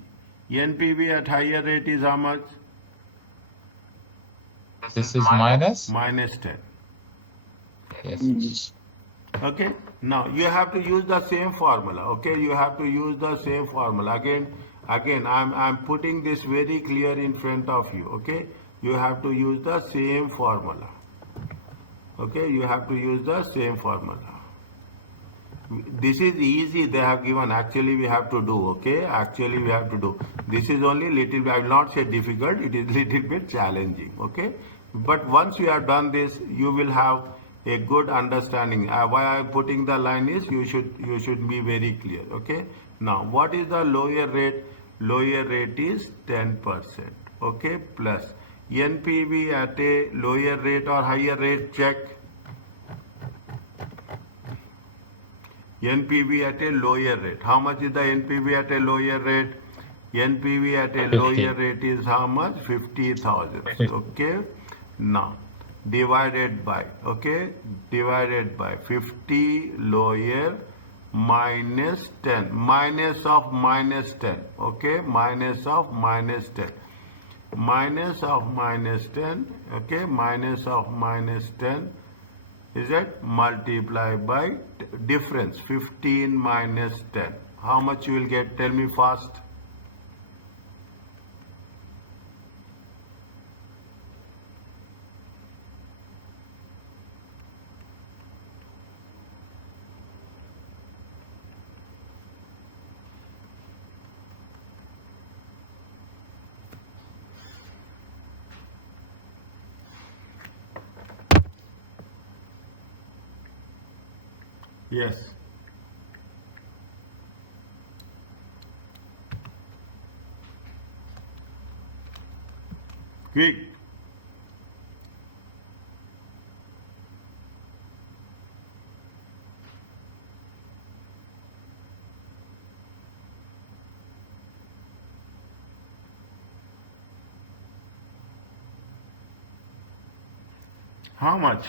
NPV at higher rate is how much? This is minus? Minus 10. Yes. Okay, now you have to use the same formula. Okay, you have to use the same formula. Again, I'm putting this very clear in front of you. Okay, you have to use the same formula. Okay, you have to use the same formula. This is easy, they have given. Actually, we have to do. Okay, actually, we have to do. This is only little bit, I will not say difficult, it is little bit challenging. Okay, but once you have done this, you will have a good understanding. Why I am putting the line is you should be very clear. Okay, now what is the lower rate? Lower rate is 10%. Okay, plus NPV at a lower rate or higher rate, check. NPV at a lower rate. How much is the NPV at a lower rate? NPV at a 50. lower rate is how much? 50,000. Okay. Now divided by, okay, divided by 50 lower minus 10, minus of minus 10. Okay, minus of minus 10. Minus of minus 10. Okay, minus of minus 10. Is that multiplied by difference 15 minus 10. How much you will get? Tell me fast. Yes. Quick. How much?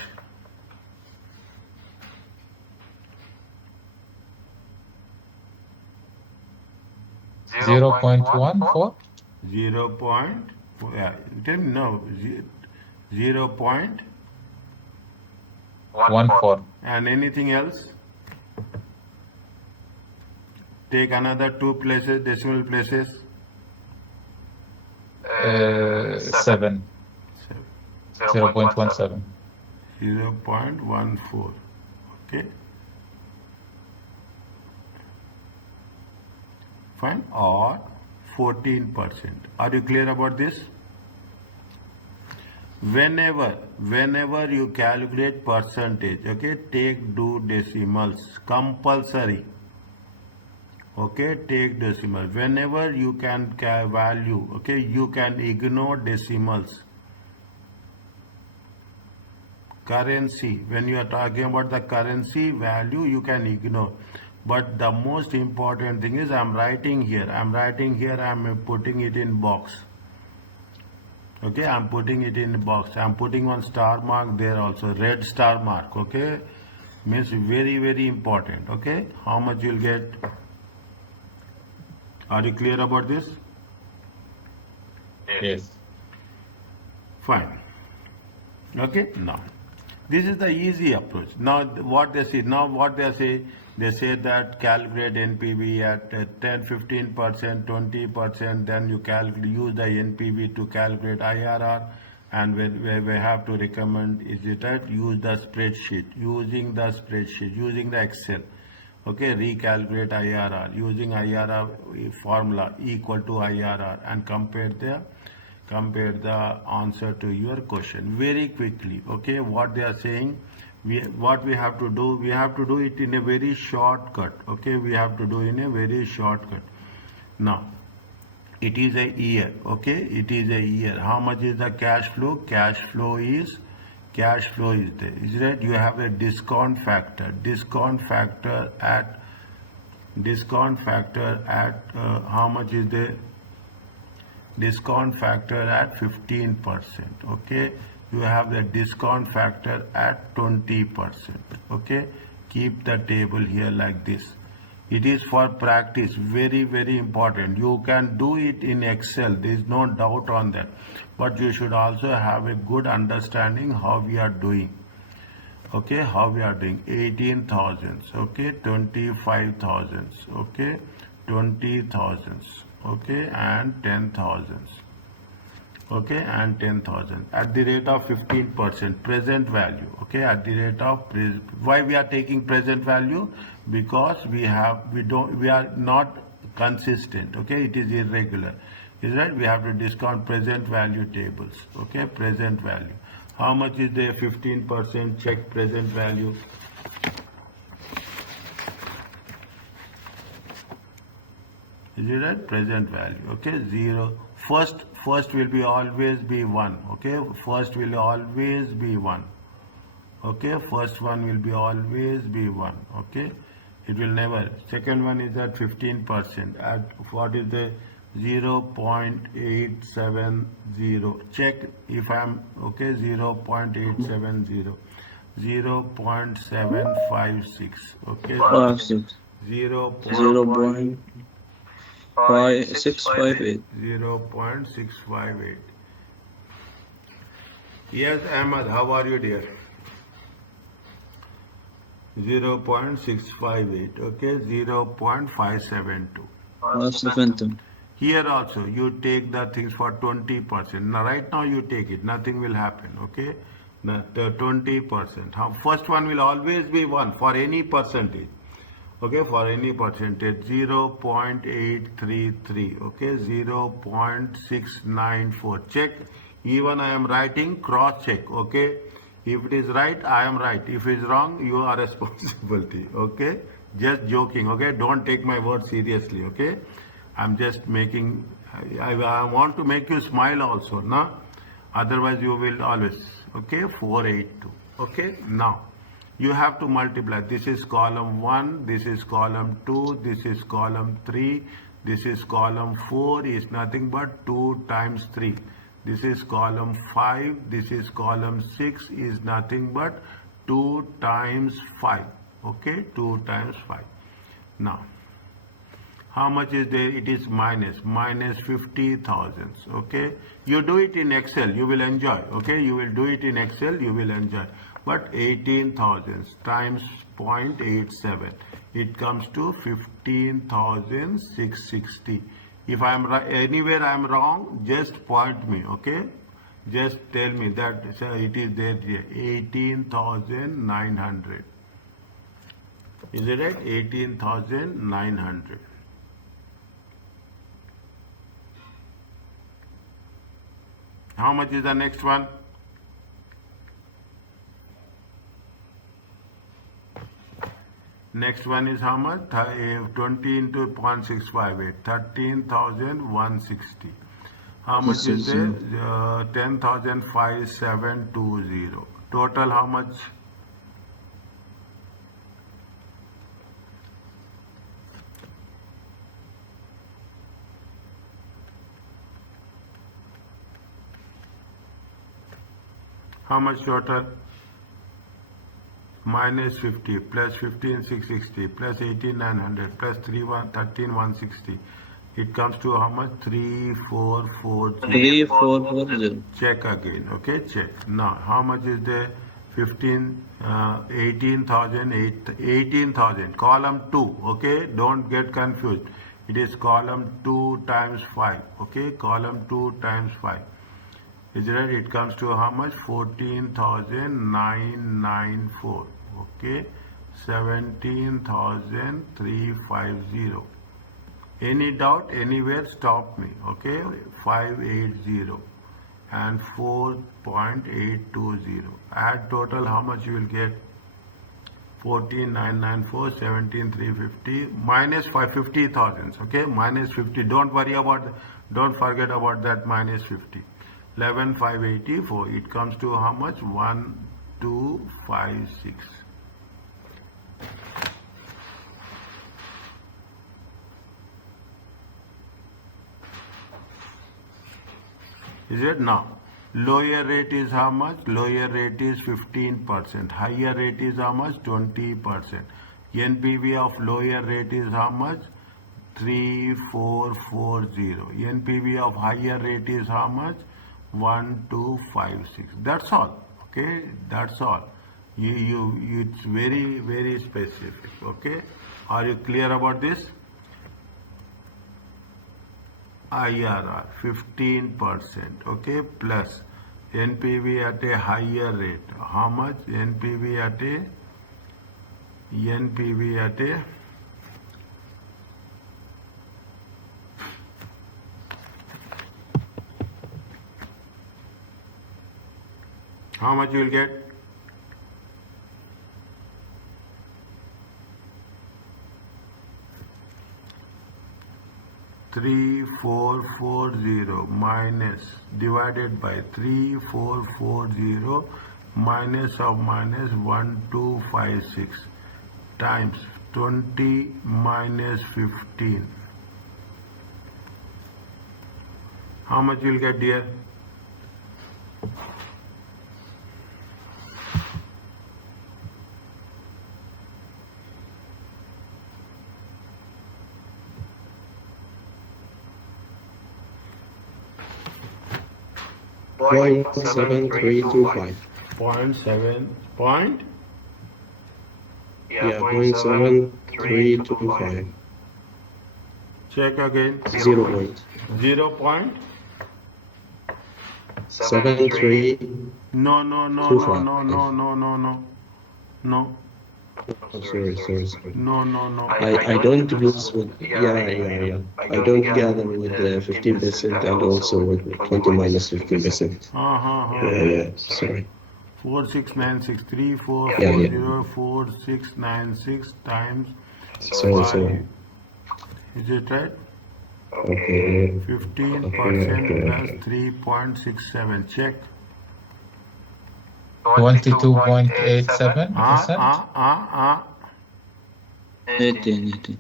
Zero 0.14? 0. Tell me no. 0. 14. And anything else? Take another 2 places, decimal places. 7. 0.17. 0.14. Okay. Fine. Or 14%. Are you clear about this? Whenever you calculate percentage, okay, do decimals, compulsory. Okay, take decimal. Whenever you can value, okay, you can ignore decimals. Currency, when you are talking about the currency value, you can ignore. But the most important thing is I'm writing here, I'm putting it in box. Okay, I'm putting it in box. I'm putting one star mark there also, red star mark, okay? Means very, very important, okay? How much you'll get? Are you clear about this? Yes. Fine. Okay, now. This is the easy approach. Now what they say, they say that calculate NPV at 10, 15%, 20%, then you use the NPV to calculate IRR, and when we have to recommend, is it right? Use the spreadsheet, using the Excel. Okay, recalculate IRR, using IRR formula equal to IRR, and compare the answer to your question very quickly. Okay, what they are saying, what we have to do it in a very shortcut. Okay, we have to do in a very shortcut. Now it is a year. Okay, it is a year. How much is the cash flow? Cash flow is there, is right? You have a discount factor at how much is the discount factor at 15%. Okay, you have the discount factor at 20%. Okay, keep the table here like this. It is for practice, very, very important. You can do it in Excel, there is no doubt on that, but you should also have a good understanding how we are doing. Okay, how we are doing. 18,000, okay, 25,000, okay, 20,000, okay, and 10,000, okay, and 10,000 at the rate of 15% present value. Okay, at the rate of why we are taking present value? Because we are not consistent. Okay, it is irregular, is right? We have to discount present value tables. Okay, present value. How much is the 15%? Check present value. Is it right? Present value. Okay, 0. First will be always be 1. Okay, first will always be 1. Okay, first one will be always be 1. Okay, it will never. Second one is at 15%. At what is the 0.870? Check if I'm okay. 0.870, 0.756. Okay, 0.658. 0.658. Yes, Ahmad, how are you, dear? 0.658. Okay, 0.572. 572. Here also you take the things for 20%. Now right now you take it, nothing will happen. Okay, now the 20%. First one will always be 1 for any percentage. Okay, for any percentage. 0.833. okay, 0.694. check. Even I am writing, cross check. Okay, if it is right, I am right. If it is wrong, you are responsibility. Okay, just joking. Okay, don't take my word seriously. Okay, I'm just making, I want to make you smile also, no? Otherwise you will always. Okay, 482. Okay, now you have to multiply. This is column 1, this is column 2, this is column 3, this is column 4, is nothing but 2 times 3. This is column 5, this is column 6, is nothing but 2 times 5. Okay, 2 times 5. Now, how much is there? It is minus 50,000. Okay, you do it in Excel, you will enjoy. Okay, you will do it in Excel, you will enjoy. But 18,000 times 0.87, it comes to 15,660. If I am anywhere I am wrong, just point me. Okay, Just tell me that it is there here. 18,900. Is it right? 18,900. How much is the next one? Next one is how much? 20 into 0.658. 13,160. How much is there? 10,5720. Total how much? How much total? Minus 50 plus 15,660 plus 18,900 plus 13,160. It comes to how much? 3,440. 3,440. Check again. Okay, check. Now, how much is there? 18,000. Column 2. Okay, don't get confused. It is column 2 times 5. Okay, column 2 times 5. Is it right? It comes to how much? 14,994. Okay, 17,350. Any doubt anywhere? Stop me. Okay, 580 and 4.820. Add total. How much you will get? 14,994, 17,350 minus 50,000. Okay, minus 50. Don't forget about that minus 50. 11,584. It comes to how much? 1,256. Is it? Now, lower rate is how much? Lower rate is 15%. Higher rate is how much? 20%. NPV of lower rate is how much? 3,440. NPV of higher rate is how much? 1,256. That's all. Okay, that's all. It's very, very specific. Okay, are you clear about this? IRR 15%. Okay, plus NPV at a higher rate. How much? NPV at a how much you will get? $3,440 minus divided by 3,440 minus of minus 1,256 times 20 minus 15. How much you will get, dear? Point 7325. 0.7. Yeah, 0.7325. Check again. 0 point. 0 point. 73. No. Oh, sorry. No. I don't lose with, yeah. I don't gather with 15% and also with 20 minus 15%. Yeah, sorry. 4696 Yeah. 4696 times Sorry. 5. Is it right? Okay. 15% plus 3.67. Check. 22.87%. 18.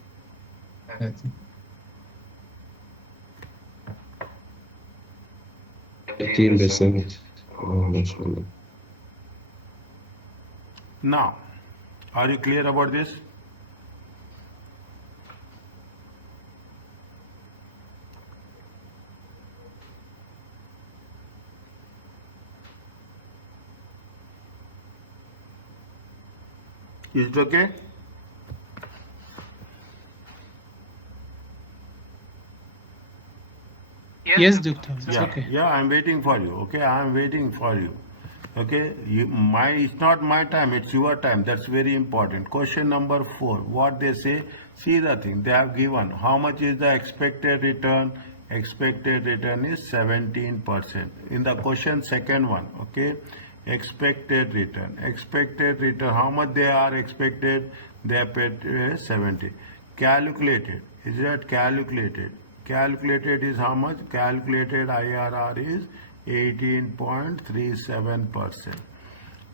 18%. Oh, mashallah. Now, are you clear about this? Is it okay? Yes, doctor. It's Yeah, okay. yeah, I'm waiting for you. Okay, I'm waiting for you. Okay, it's not my time, it's your time. That's very important. Question number 4. What they say, see the thing they have given. How much is the expected return? Expected return is 17%. In the question second one, okay, expected return. Expected return, how much they are expected? They are paid 70. Calculated, is that calculated? Calculated is how much? Calculated IRR is 18.37%.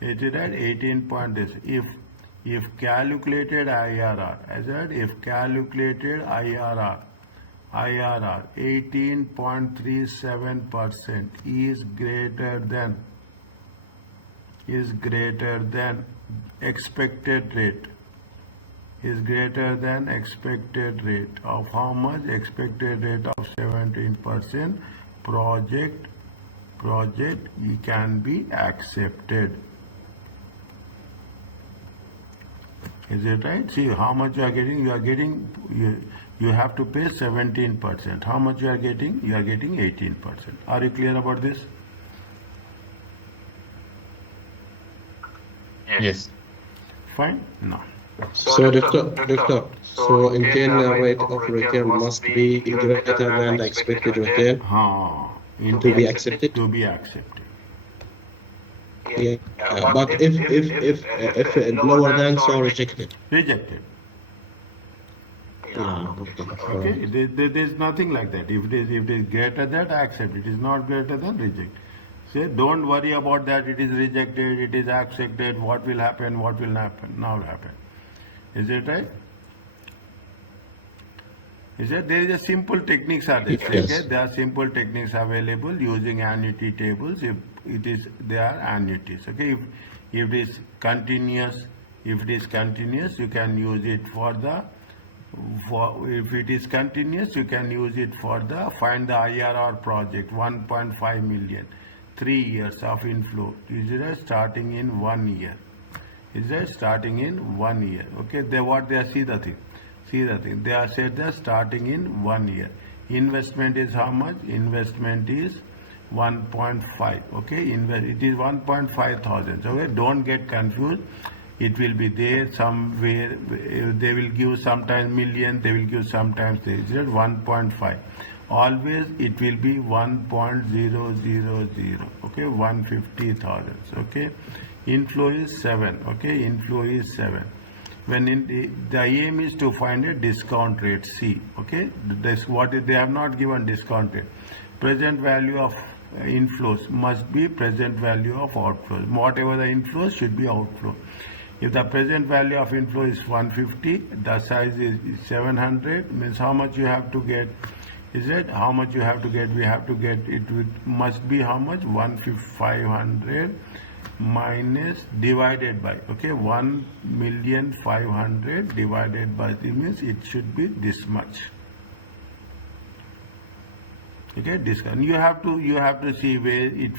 Is it at 18 point this? If calculated IRR, as that if calculated IRR 18.37% is greater than expected rate, is greater than expected rate of how much? Expected rate of 17%. Project can be accepted. Is it right? See how much you are getting. You have to pay 17%. How much you are getting? You are getting 18%. Are you clear about this? Yes. Fine. No. So, doctor, so internal rate of return must be greater than the expected return to be accepted? To be accepted. Yeah. But if lower than, so rejected. Rejected. Yeah. Okay, there's nothing like that. If it is greater than, accept. It is not greater than, reject. Say, don't worry about that. It is rejected. It is accepted. What will happen? What will happen? Now happen. Is it right? Is that there is a simple techniques are there? Yes. Okay? There are simple techniques available using annuity tables. If it is, they are annuities. Okay, if it is continuous, you can use it for the. If it is continuous, you can use it for the find the IRR project 1.5 million, 3 years of inflow. Is it starting in 1 year? Is that starting in 1 year? Okay, they see the thing. They are said that starting in 1 year. Investment is how much? Investment is 1.5. Okay, it is 1.5 thousand. Okay, don't get confused. It will be there somewhere. They will give sometimes million. They will give sometimes there. Is it 1.5? Always it will be 1.000. Okay, 150,000. Okay, inflow is 7. Okay, inflow is 7. When the aim is to find a discount rate C. Okay, this what is, they have not given discount rate. Present value of inflows must be present value of outflows. Whatever the inflows should be outflow. If the present value of inflow is 150, the size is 700, means how much you have to get? Is it how much you have to get? We have to get it must be how much? 500 minus divided by, okay, 1,500,000 divided by, it means it should be this much. Okay, discount. You have to see where it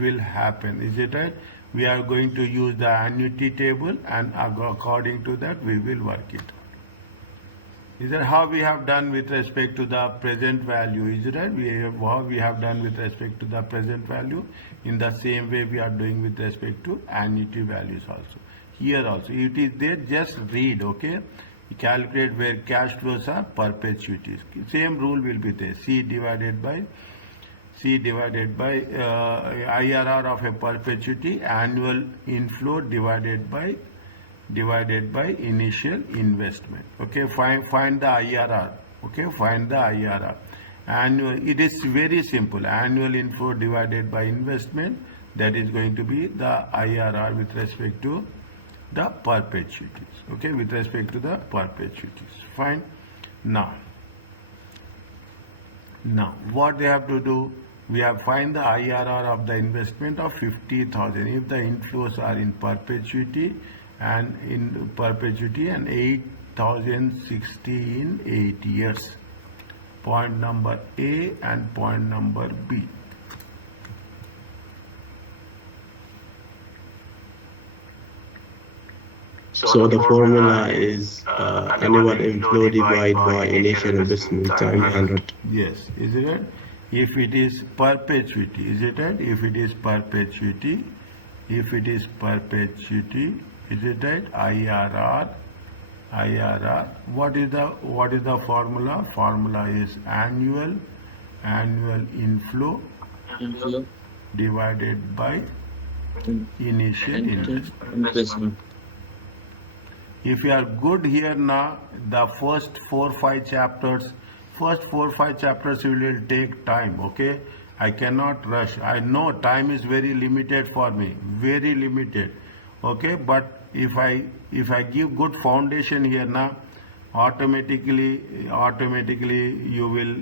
will happen. Is it right? We are going to use the annuity table, and according to that we will work it. Is that how we have done with respect to the present value? Is it right? How we have done with respect to the present value. In the same way we are doing with respect to annuity values also. Here also it is there. Just read. Okay. Calculate where cash flows are perpetuities. Same rule will be there. C divided by IRR of a perpetuity, annual inflow divided by initial investment. Okay, find the IRR. Okay, find the IRR. Annual, it is very simple. Annual inflow divided by investment, that is going to be the IRR with respect to the perpetuities. Okay, with respect to the perpetuities. Fine. Now what they have to do? We have find the IRR of the investment of 50,000 if the inflows are in perpetuity and 8,060 in 8 years. Point number A and point number B. So the formula is annual inflow divided by initial investment time 100. Yes, is it right? If it is perpetuity, is it right? If it is perpetuity, is it right? IRR. What is the formula? Formula is annual inflow Inflow. divided by initial investment. Investment. If you are good here now, the first 4-5 chapters will take time, okay? I cannot rush. I know time is very limited for me, very limited, okay? But if I give good foundation here now, automatically you will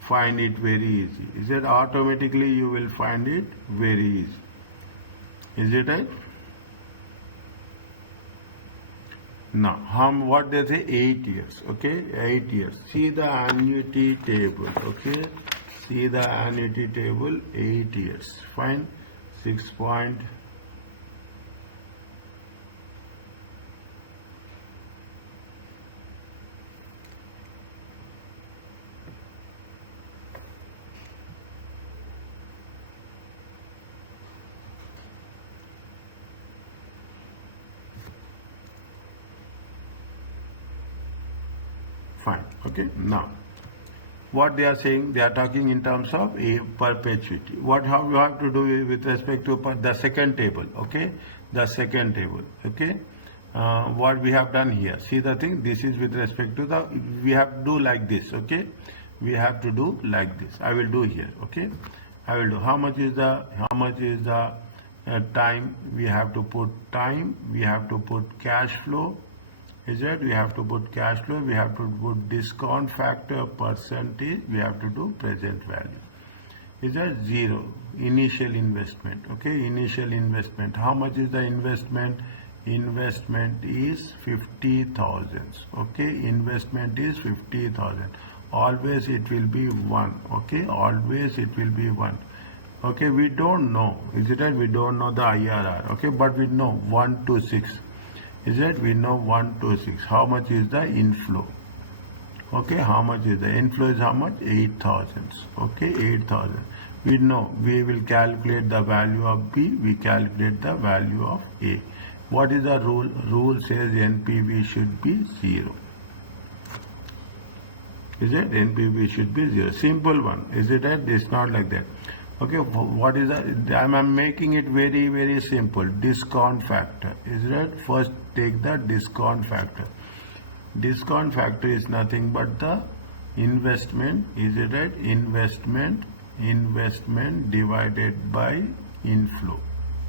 find it very easy. Is it automatically you will find it very easy? Is it right? Now, what they say, 8 years, okay, 8 years. See the annuity table, okay, see the annuity table, 8 years, fine, 6 point, fine, okay. Now, what they are saying, they are talking in terms of a perpetuity. How you have to do with respect to the second table, okay, the second table, okay. What we have done here, see the thing, this is with respect to the, we have to do like this, okay, we have to do like this. I will do here, okay, I will do. How much is the time? We have to put time, we have to put cash flow, is that we have to put cash flow, we have to put discount factor, percentage, we have to do present value. Is that 0? Initial investment, okay, initial investment. How much is the investment? Investment is 50,000, okay, investment is 50,000. Always it will be 1, okay, always it will be 1. Okay, we don't know, is it right? We don't know the IRR, okay, but we know 1 to 6. Is it? We know 1 to 6. How much is the inflow? Okay, how much is the inflow? Is how much? 8,000. Okay, 8,000. We know we will calculate the value of B. We calculate the value of A. What is the rule? Rule says NPV should be 0. Is it? NPV should be 0. Simple one. Is it right? It's not like that. Okay, what is that? I'm making it very, very simple. Discount factor. Is that? First take the discount factor. Discount factor is nothing but the investment. Is it right? Investment divided by inflow.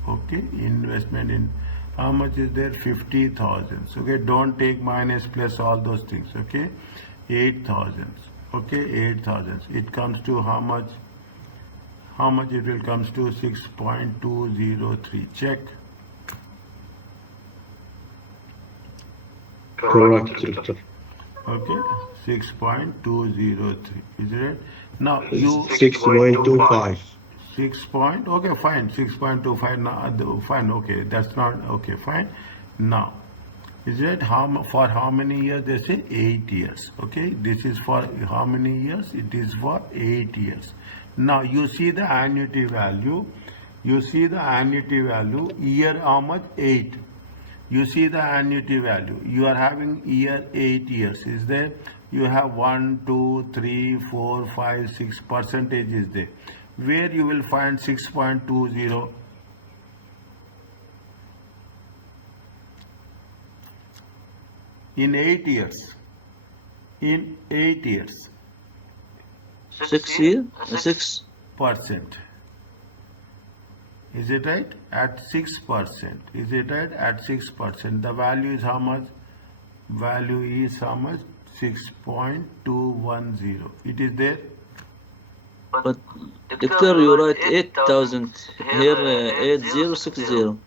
Okay, investment in, how much is there? 50,000. Okay, don't take minus plus all those things. Okay, 8,000. Okay, 8,000. It comes to how much? How much it will comes to? 6.203. Check. Correct, doctor. Okay, 6.203. Is it right? Now you 6.25. 6 point. Okay, fine. 6.25. Now, fine. Okay, that's not okay. Fine. Now, is it for how many years? They say 8 years. Okay, this is for how many years? It is for 8 years. Now you see the annuity value. You see the annuity value. Year how much? 8. You see the annuity value. You are having year 8 years. Is there? You have 1, 2, 3, 4, 5, 6 percentage is there. Where you will find 6.20? In 8 years. In 8 years. 6 year? 6%. Is it right? At 6%. Is it right? At 6%. The value is how much? Value is how much? 6.210. It is there? But doctor, you write 8,000 here, 8060.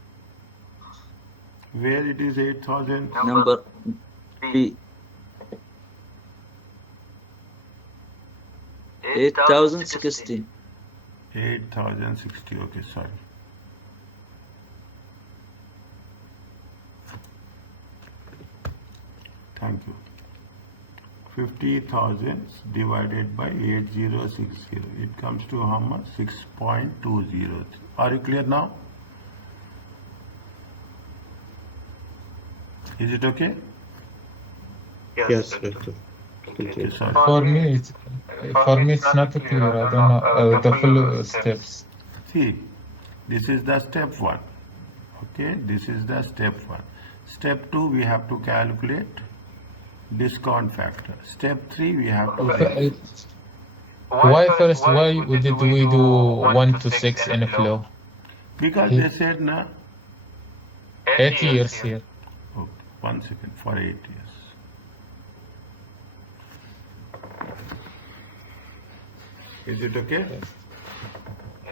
Where it is 8,000? Number B. 8,060. 8,060. Okay, sorry. Thank you. 50,000 divided by 8060. It comes to how much? 6.20. Are you clear now? Is it okay? Yes, Doctor. Okay, sorry. For me, it's not clear. I don't know the full steps. See, this is the step 1. Okay, this is the step 1. Step 2, we have to calculate discount factor. Step 3, we have to Why did we do 1 to 6 in a flow? because they said na. 8 years here. Okay, 1 second, for 8 years. Is it okay?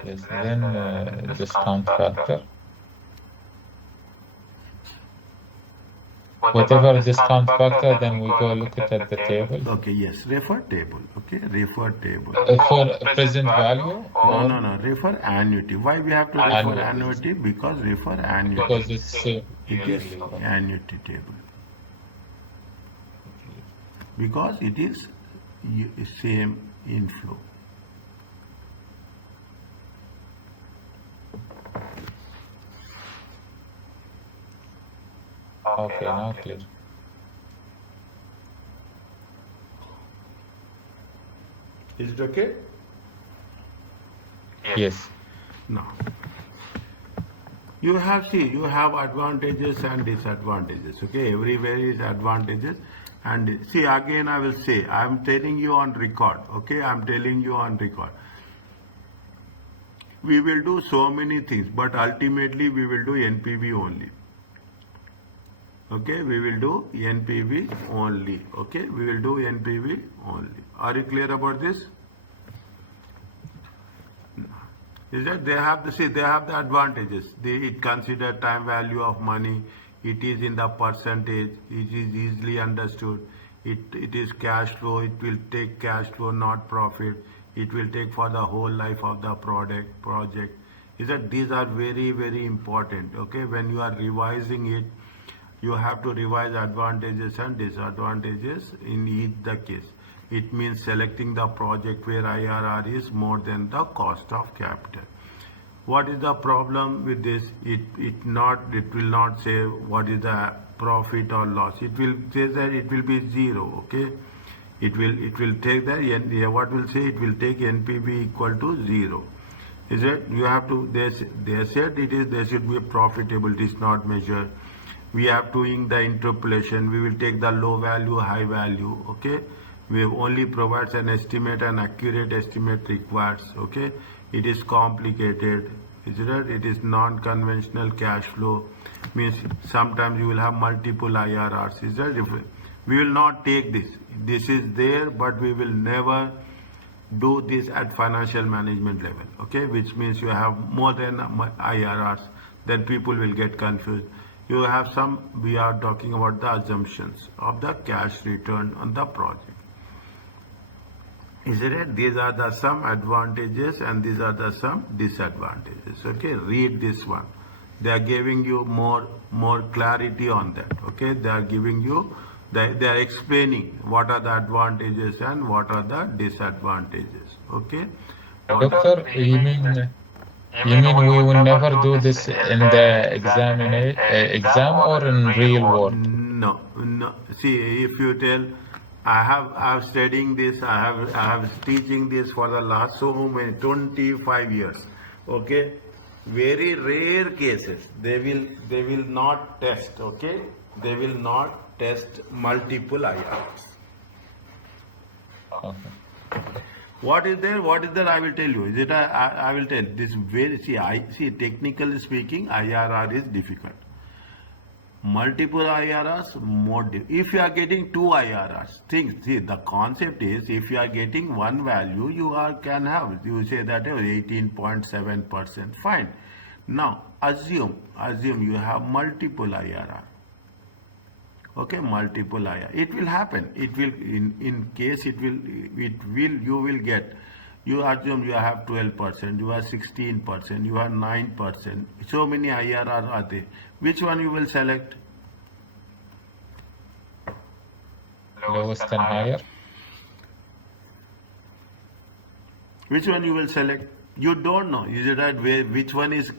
Yes. Then discount factor. Whatever discount factor, then we go look at the table. Okay, yes, refer table. Okay, refer table. For present value? No, refer annuity. Why we have to refer annuity? Because refer annuity. Because it's It is annuity table. Because it is same inflow. okay, now clear. Is it okay? Yes. Now, you have advantages and disadvantages. Okay, everywhere is advantages and see, again I will say, I am telling you on record. Okay, I am telling you on record. We will do so many things, but ultimately we will do NPV only. Okay, we will do NPV only. Okay, we will do NPV only. Are you clear about this? Is that they have the advantages. It consider time value of money. It is in the percentage. It is easily understood. It is cash flow. It will take cash flow, not profit. It will take for the whole life of the project. Is that these are very, very important. Okay, when you are revising it, you have to revise advantages and disadvantages in each the case. It means selecting the project where IRR is more than the cost of capital. What is the problem with this? It will not say what is the profit or loss. It will say that it will be zero. Okay, it will take that. What will say? It will take NPV equal to 0. Is it? You have to. They said it is. There should be a profitability. It's not measured. We have to in the interpolation. We will take the low value, high value. Okay. We only provides an estimate, an accurate estimate requires. Okay. It is complicated. Is it? It is non-conventional cash flow. Means sometimes you will have multiple IRRs. Is that? We will not take this. This is there, but we will never do this at financial management level. Okay. Which means you have more than IRRs. Then people will get confused. You have some, we are talking about the assumptions of the cash return on the project. Is it? These are the some advantages and these are the some disadvantages. Okay, read this one. They are giving you more clarity on that. Okay, they are giving you, they are explaining what are the advantages and what are the disadvantages. Okay. Doctor, you mean we will never do this in the exam or in real world? No. See, if you tell, I have studying this, I have teaching this for the last so many 25 years. Okay, very rare cases they will not test. Okay, they will not test multiple IRRs. Okay. What is there? I will tell you. Is it? I will tell. This very see. Technically speaking, IRR is difficult. Multiple IRRs more. If you are getting 2 IRRs, see the concept is if you are getting one value, you can have. You say that 18.7%. Fine. Now assume you have multiple IRR. Okay, multiple IRR. It will happen. It will in case you will get. You assume you have 12%, you have 16%, you have 9%. So many IRR are there. Which one you will select? lowest and higher. Which one you will select? You don't know. Is it right? Which one is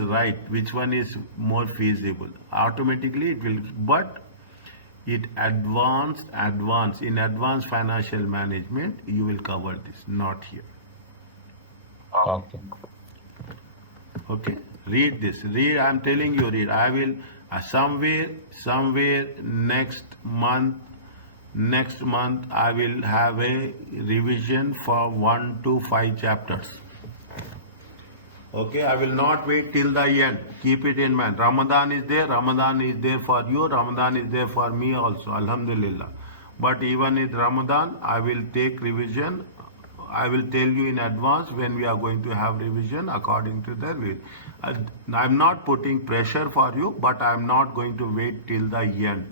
right? Which one is more feasible? Automatically it will. But it advanced in advanced financial management. You will cover this. Not here. Okay. Okay. Read this. Read. I'm telling you. Read. I will somewhere next month I will have a revision for 1 to 5 chapters. Okay, I will not wait till the end. Keep it in mind. Ramadan is there for you, Ramadan is there for me also, Alhamdulillah. But even in Ramadan, I will take revision. I will tell you in advance when we are going to have revision according to the will. I'm not putting pressure for you, but I'm not going to wait till the end,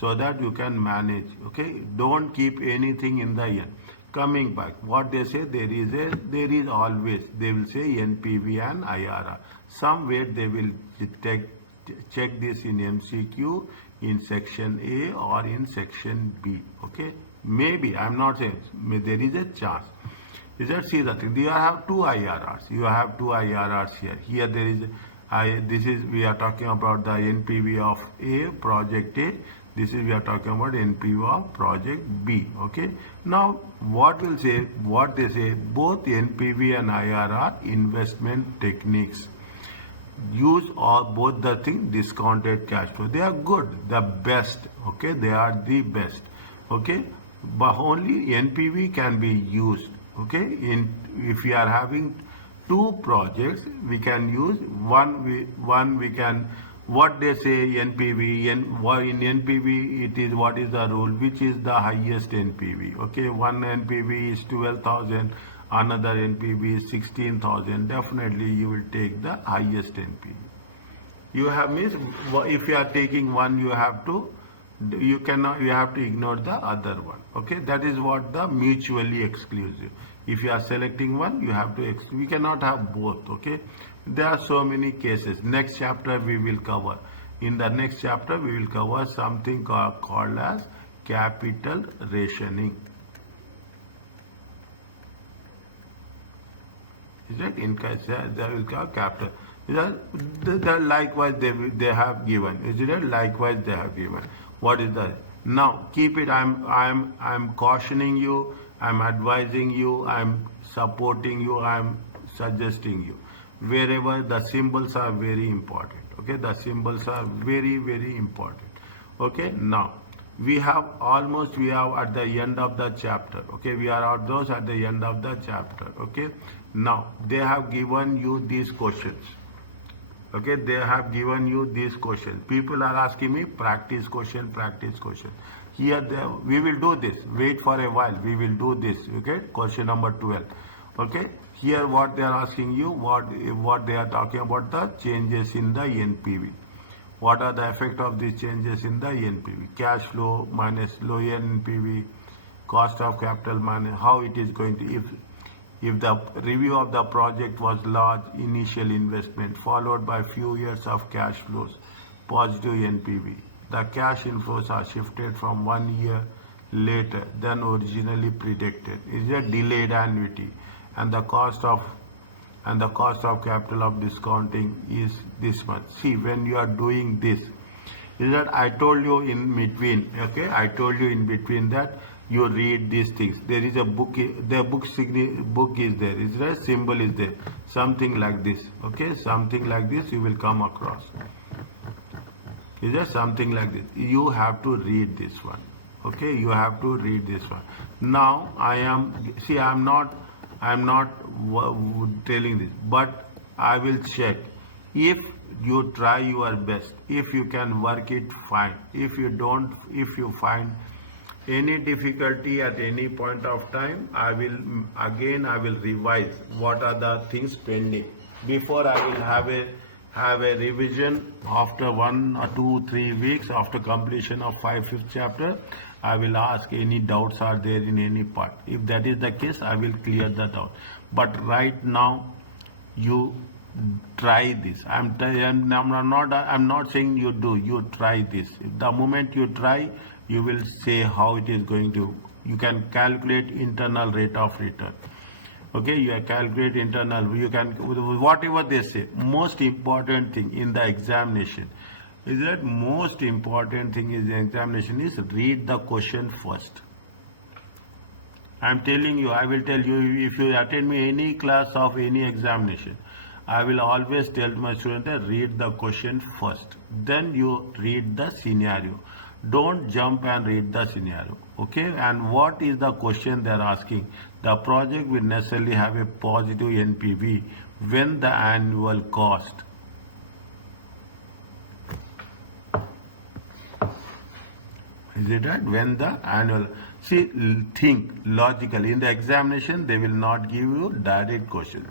so that you can manage. Okay, don't keep anything in the end. Coming back, what they say, there is always, they will say NPV and IRR. Somewhere they will check this in MCQ in section A or in section B. Okay, maybe, I'm not saying, there is a chance. Is that, see the thing, you have two IRRs. You have two IRRs here. Here there is, we are talking about the NPV of A, project A. This is, we are talking about NPV of project B. Okay. Now, what they say, both NPV and IRR investment techniques. Use both the thing, discounted cash flow. They are good, the best. Okay, they are the best. Okay, but only NPV can be used. Okay, if we are having two projects, we can use one. We can. What they say NPV, in NPV it is, what is the rule, which is the highest NPV. Okay, one NPV is 12,000, another NPV is 16,000. Definitely you will take the highest NPV. You have missed, if you are taking one, you have to ignore the other one. Okay, that is what the mutually exclusive. If you are selecting one, you have to we cannot have both. Okay, there are so many cases. Next chapter we will cover. In the next chapter we will cover something called as capital rationing. Is that in case they will call capital? Likewise they have given. Is it likewise they have given? What is that? Now keep it. I'm cautioning you. I'm advising you. I'm supporting you. I'm suggesting you. Wherever the symbols are very important. Okay, the symbols are very, very important. Okay, now we have at the end of the chapter. Okay, we are at the end of the chapter. Okay, now they have given you these questions. Okay, they have given you these questions. People are asking me practice question. Here we will do this. Wait for a while. We will do this. Okay, question number 12. Okay, here what they are asking you, what they are talking about, the changes in the NPV. What are the effect of these changes in the NPV? Cash flow minus lower NPV, cost of capital minus, how it is going to, if the review of the project was large initial investment followed by few years of cash flows, positive NPV. The cash inflows are shifted from 1 year later than originally predicted. Is a delayed annuity, and the cost of capital of discounting is this much. See, when you are doing this, is that I told you in between. Okay, I told you in between that you read these things. There is a book. The book is there. Is there? Symbol is there. Something like this. Okay, something like this you will come across. Is there something like this? You have to read this one. Okay, you have to read this one. Now I'm not telling this, but I will check. If you try your best, if you can work it, fine. If you find any difficulty at any point of time, I will revise what are the things pending. Before I will have a revision after 1 or 2, 3 weeks after completion of 5th chapter. I will ask any doubts are there in any part. If that is the case, I will clear that out. But right now, you try this. I'm not saying you do. You try this. The moment you try, You will say how it is going to, you can calculate internal rate of return. Okay, you calculate internal, you can, whatever they say. Most important thing in the examination is that most important thing is the examination is read the question first. I'm telling you, I will tell you, if you attend me any class of any examination, I will always tell my student that read the question first. Then you read the scenario. Don't jump and read the scenario. Okay? And what is the question they are asking? The project will necessarily have a positive NPV when the annual cost. Is it right? When the annual, see, think logically. In the examination, they will not give you direct questions.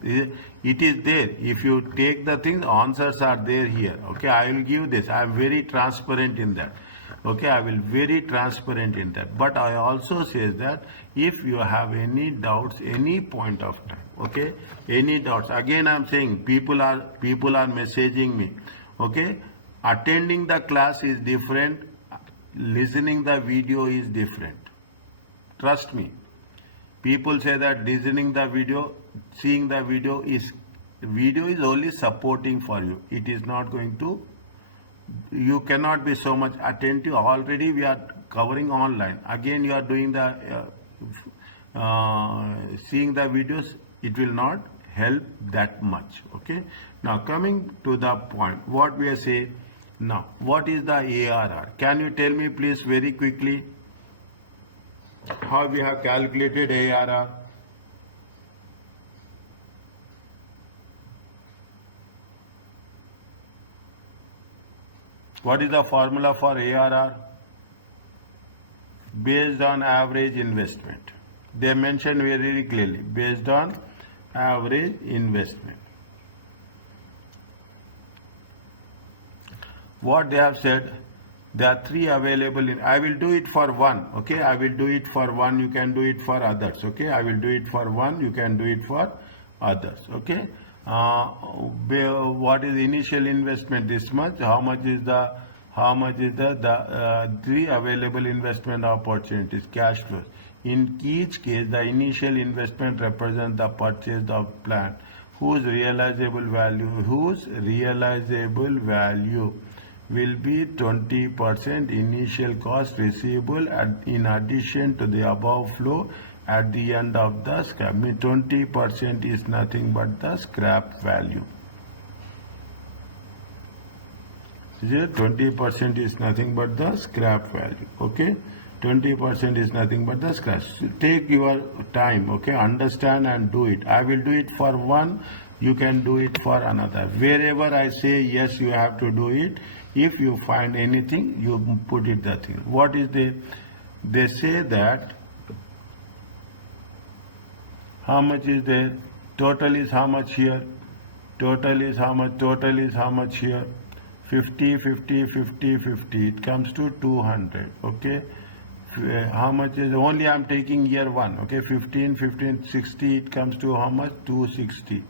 It is there. If you take the things, answers are there here. Okay, I will give this. I am very transparent in that. Okay, I will very transparent in that. But I also say that if you have any doubts, any point of time, okay, any doubts. Again, I am saying people are messaging me. Okay, attending the class is different. Listening the video is different. Trust me. People say that listening the video, seeing the video is only supporting for you. It is not going to, you cannot be so much attentive. Already we are covering online. Again you are doing the seeing the videos, it will not help that much. Okay. Now coming to the point, what we are saying now, what is the ARR? Can you tell me please very quickly how we have calculated ARR? What is the formula for ARR? Based on average investment. They mentioned very clearly, based on average investment. What they have said, there are three available in, I will do it for one, okay, I will do it for one, you can do it for others, okay, I will do it for one, you can do it for others, okay. What is initial investment this much, how much is the three available investment opportunities, cash flows. In each case, the initial investment represents the purchase of plant whose realizable value will be 20% initial cost receivable in addition to the above flow at the end of the scrap. 20% is nothing but the scrap value. Is it? 20% is nothing but the scrap value. Okay? 20% is nothing but the scrap. So take your time, okay? Understand and do it. I will do it for one, you can do it for another. Wherever I say yes, you have to do it. If you find anything, you put it the thing. What is the, they say that how much is there? Total is how much here? Total is how much? Total is how much here? 50, 50, 50, 50. It comes to 200. Okay. How much is, only I am taking year one. Okay. 15, 15, 60. It comes to how much? 260.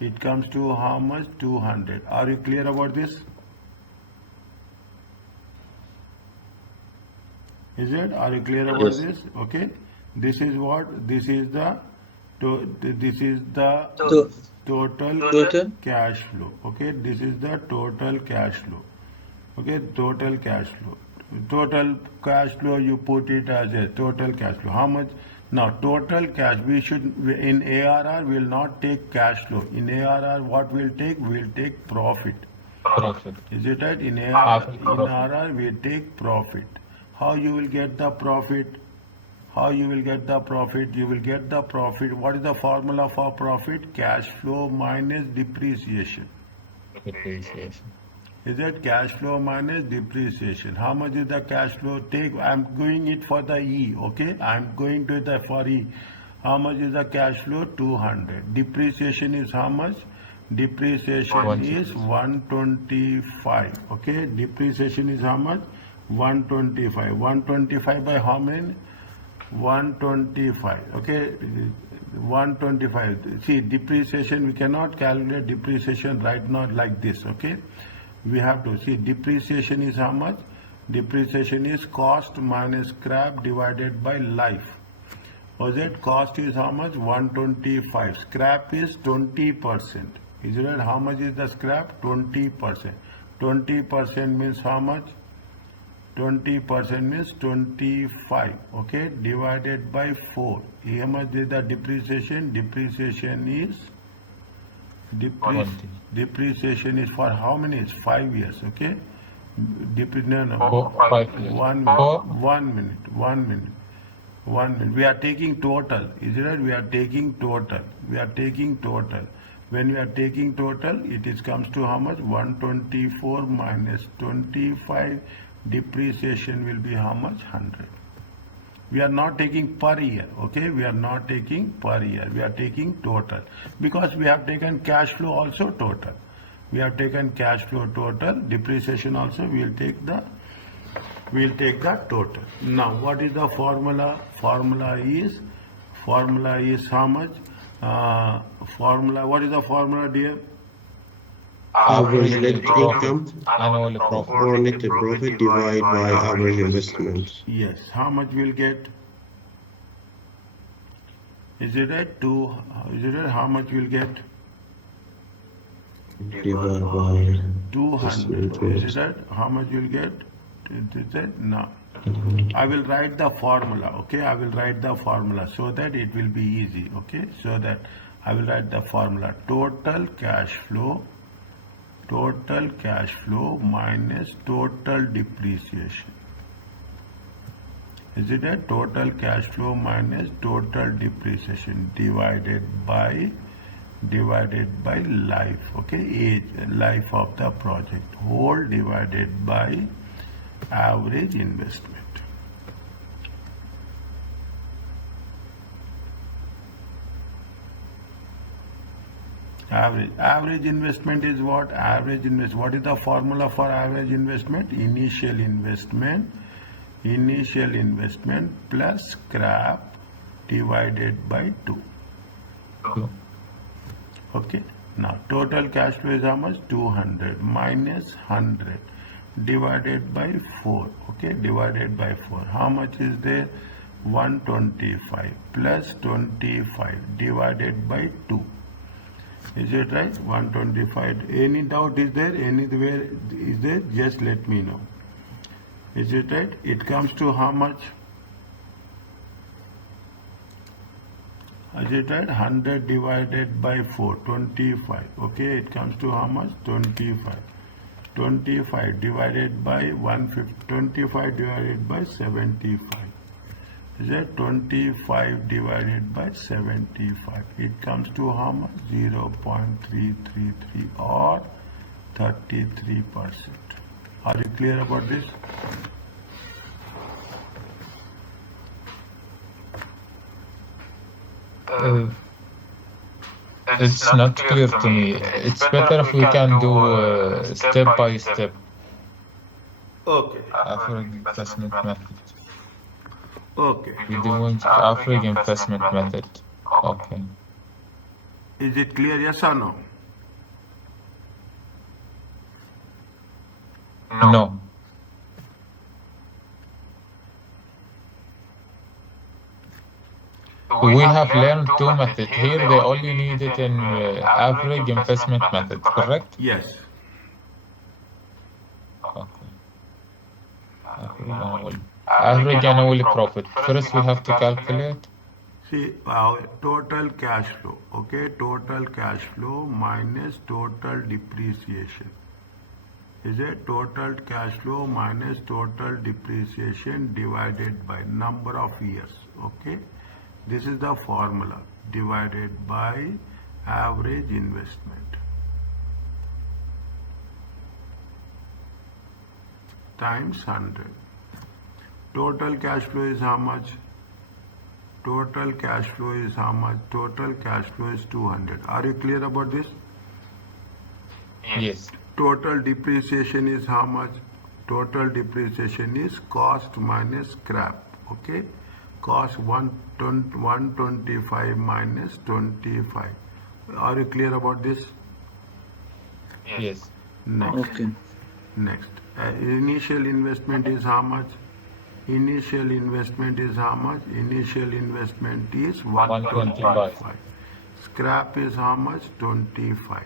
It comes to how much? 200. Are you clear about this? Is it? Are you clear about Yes. this? Okay. This is what? This is the total cash flow. Okay. This is the total cash flow. Okay. Total cash flow. Total cash flow, you put it as a total cash flow. How much? Now, total cash, we should, in ARR, we will not take cash flow. In ARR, what we'll take? We'll take profit. Profit. Is it right? In ARR, we take profit. How you will get the profit? How you will get the profit? You will get the profit. What is the formula for profit? Cash flow minus depreciation. Depreciation. Is that cash flow minus depreciation? How much is the cash flow? Take, I'm going it for the E, okay? I'm going to the for E. How much is the cash flow? 200. Depreciation is how much? Depreciation is 125, okay? Depreciation is how much? 125. 125 by how many? 125, okay? 125. See, depreciation, we cannot calculate depreciation right now like this, okay? We have to see depreciation is how much? Depreciation is cost minus scrap divided by life. Was it? Cost is how much? 125. Scrap is 20%. Is it right? How much is the scrap? 20%. 20% means how much? 20% means 25. Okay, divided by 4. How much is the depreciation? Depreciation is depreciation is for how many? It's 5 years. Okay. No. 5 years. 1 minute. 1 minute. 1 minute. We are taking total. Is it right? We are taking total. We are taking total. When we are taking total, it comes to how much? 124 minus 25. Depreciation will be how much? 100. We are not taking per year. Okay, we are not taking per year. We are taking total because we have taken cash flow also total. We have taken cash flow total. Depreciation also we will take the total. Now, what is the formula? Formula is how much? What is the formula, dear? Average net income Annual profit. or net profit divided by average investment. Yes. How much we'll get? Is it right? Is it right? How much we'll get? Divided by 200. Is it right? How much you'll get? Is it? No. I will write the formula. Okay, I will write the formula so that it will be easy. Okay, so that I will write the formula. Total cash flow minus total depreciation. Is it a total cash flow minus total depreciation divided by life? Okay, age, life of the project, whole divided by average investment. Average investment is what? What is the formula for average investment? Initial investment plus scrap divided by 2. Okay. Now total cash flow is how much? 200 minus 100 divided by 4. Okay, divided by 4. How much is there? 125 plus 25 divided by 2. Is it right? 125. Any doubt is there? Anywhere is there? Just let me know. Is it right? It comes to how much? Is it right? 100 divided by 4, 25. Okay, it comes to how much? 25. 25 divided by 150, 25 divided by 75. Is that 25 divided by 75? It comes to how much? 0.333 or 33%. Are you clear about this? It's not clear to me. It's better if we can do step by step. Okay. Average investment method. Okay. We're doing average investment method. Okay. Is it clear? Yes or no? No. We have learned two methods. Here they only need it in average investment method, correct? Yes. Okay. Average annual profit. First we have to calculate. See, total cash flow. Okay, total cash flow minus total depreciation. Is it total cash flow minus total depreciation divided by number of years? Okay. This is the formula, divided by average investment times 100. Total cash flow is how much? Total cash flow is how much? Total cash flow is 200. Are you clear about this? Yes. Total depreciation is how much? Total depreciation is cost minus scrap. Okay. Cost 125 minus 25. Are you clear about this? Yes. Next. Okay. Next. Initial investment is how much? Initial investment is how much? Initial investment is 125. Scrap is how much? 25.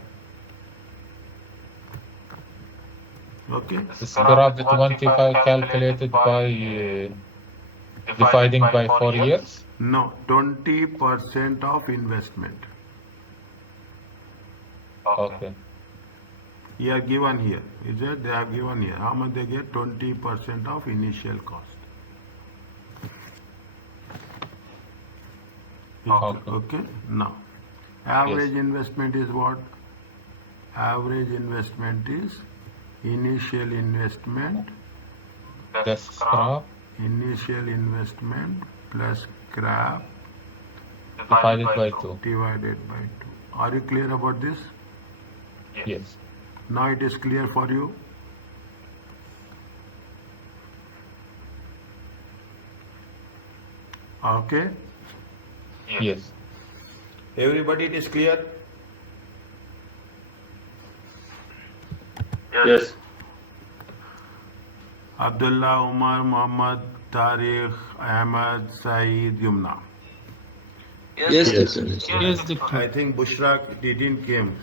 Okay? Scrap 25 calculated by dividing by 4 years? No, 20% of investment. Okay. They are given here. Is it? They are given here. How much they get? 20% of initial cost. Okay. Now, average investment is what? Average investment is initial investment. The scrap Initial investment plus scrap divided by 2. divided by 2. Are you clear about this? Yes. Now it is clear for you? Okay. Yes. Everybody it is clear? Yes. Abdullah, Umar, Muhammad, Tariq, Ahmad, Saeed, Yumna. Yes, doctor. Yes, doctor. I think Bushra didn't came.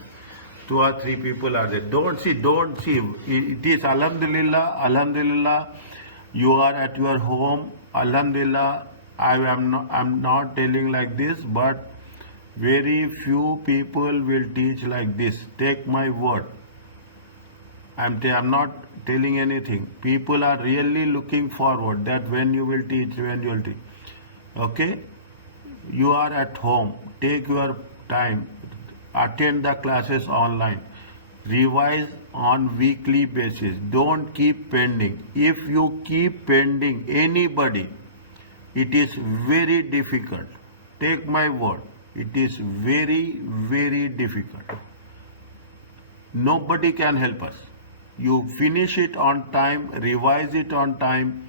2 or 3 people are there. Don't see. It is Alhamdulillah. You are at your home. Alhamdulillah. I'm not telling like this, but very few people will teach like this. Take my word. I'm not telling anything. People are really looking forward that when you will teach. Okay? You are at home. Take your time. Attend the classes online. Revise on weekly basis. Don't keep pending. If you keep pending anybody, it is very difficult. Take my word. It is very, very difficult. Nobody can help us. You finish it on time, revise it on time,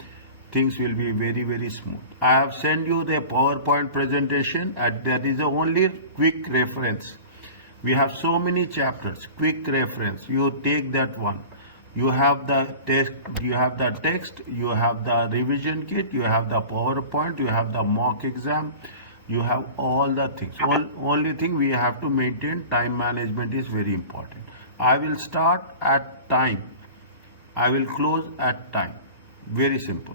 things will be very, very smooth. I have sent you the PowerPoint presentation. That is the only quick reference. We have so many chapters. Quick reference. You take that one. You have the text. You have the revision kit. You have the PowerPoint. You have the mock exam. You have all the things. Only thing we have to maintain time management is very important. I will start at time. I will close at time. Very simple.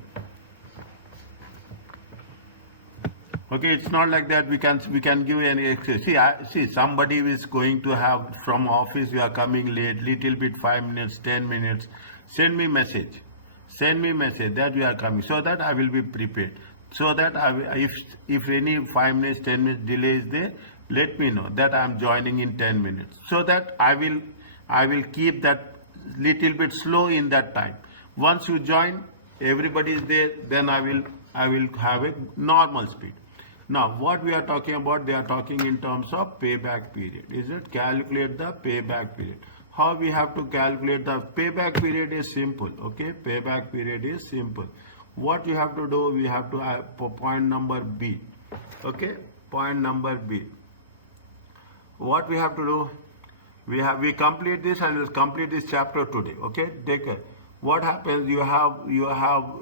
Okay, it's not like that we can give any excuse. See, somebody is going to have from office, you are coming late, little bit 5 minutes, 10 minutes. Send me message that you are coming, so that I will be prepared. So that if any 5 minutes, 10 minutes delay is there, let me know that I am joining in 10 minutes. So that I will keep that little bit slow in that time. Once you join, everybody is there, then I will have a normal speed. Now, what we are talking about, they are talking in terms of payback period. Is it? Calculate the payback period. How we have to calculate the payback period is simple. Okay, payback period is simple. What you have to do, we have to point number B. Okay, point number B. What we have to do, we complete this and we'll complete this chapter today. Okay, take care. What happens? You have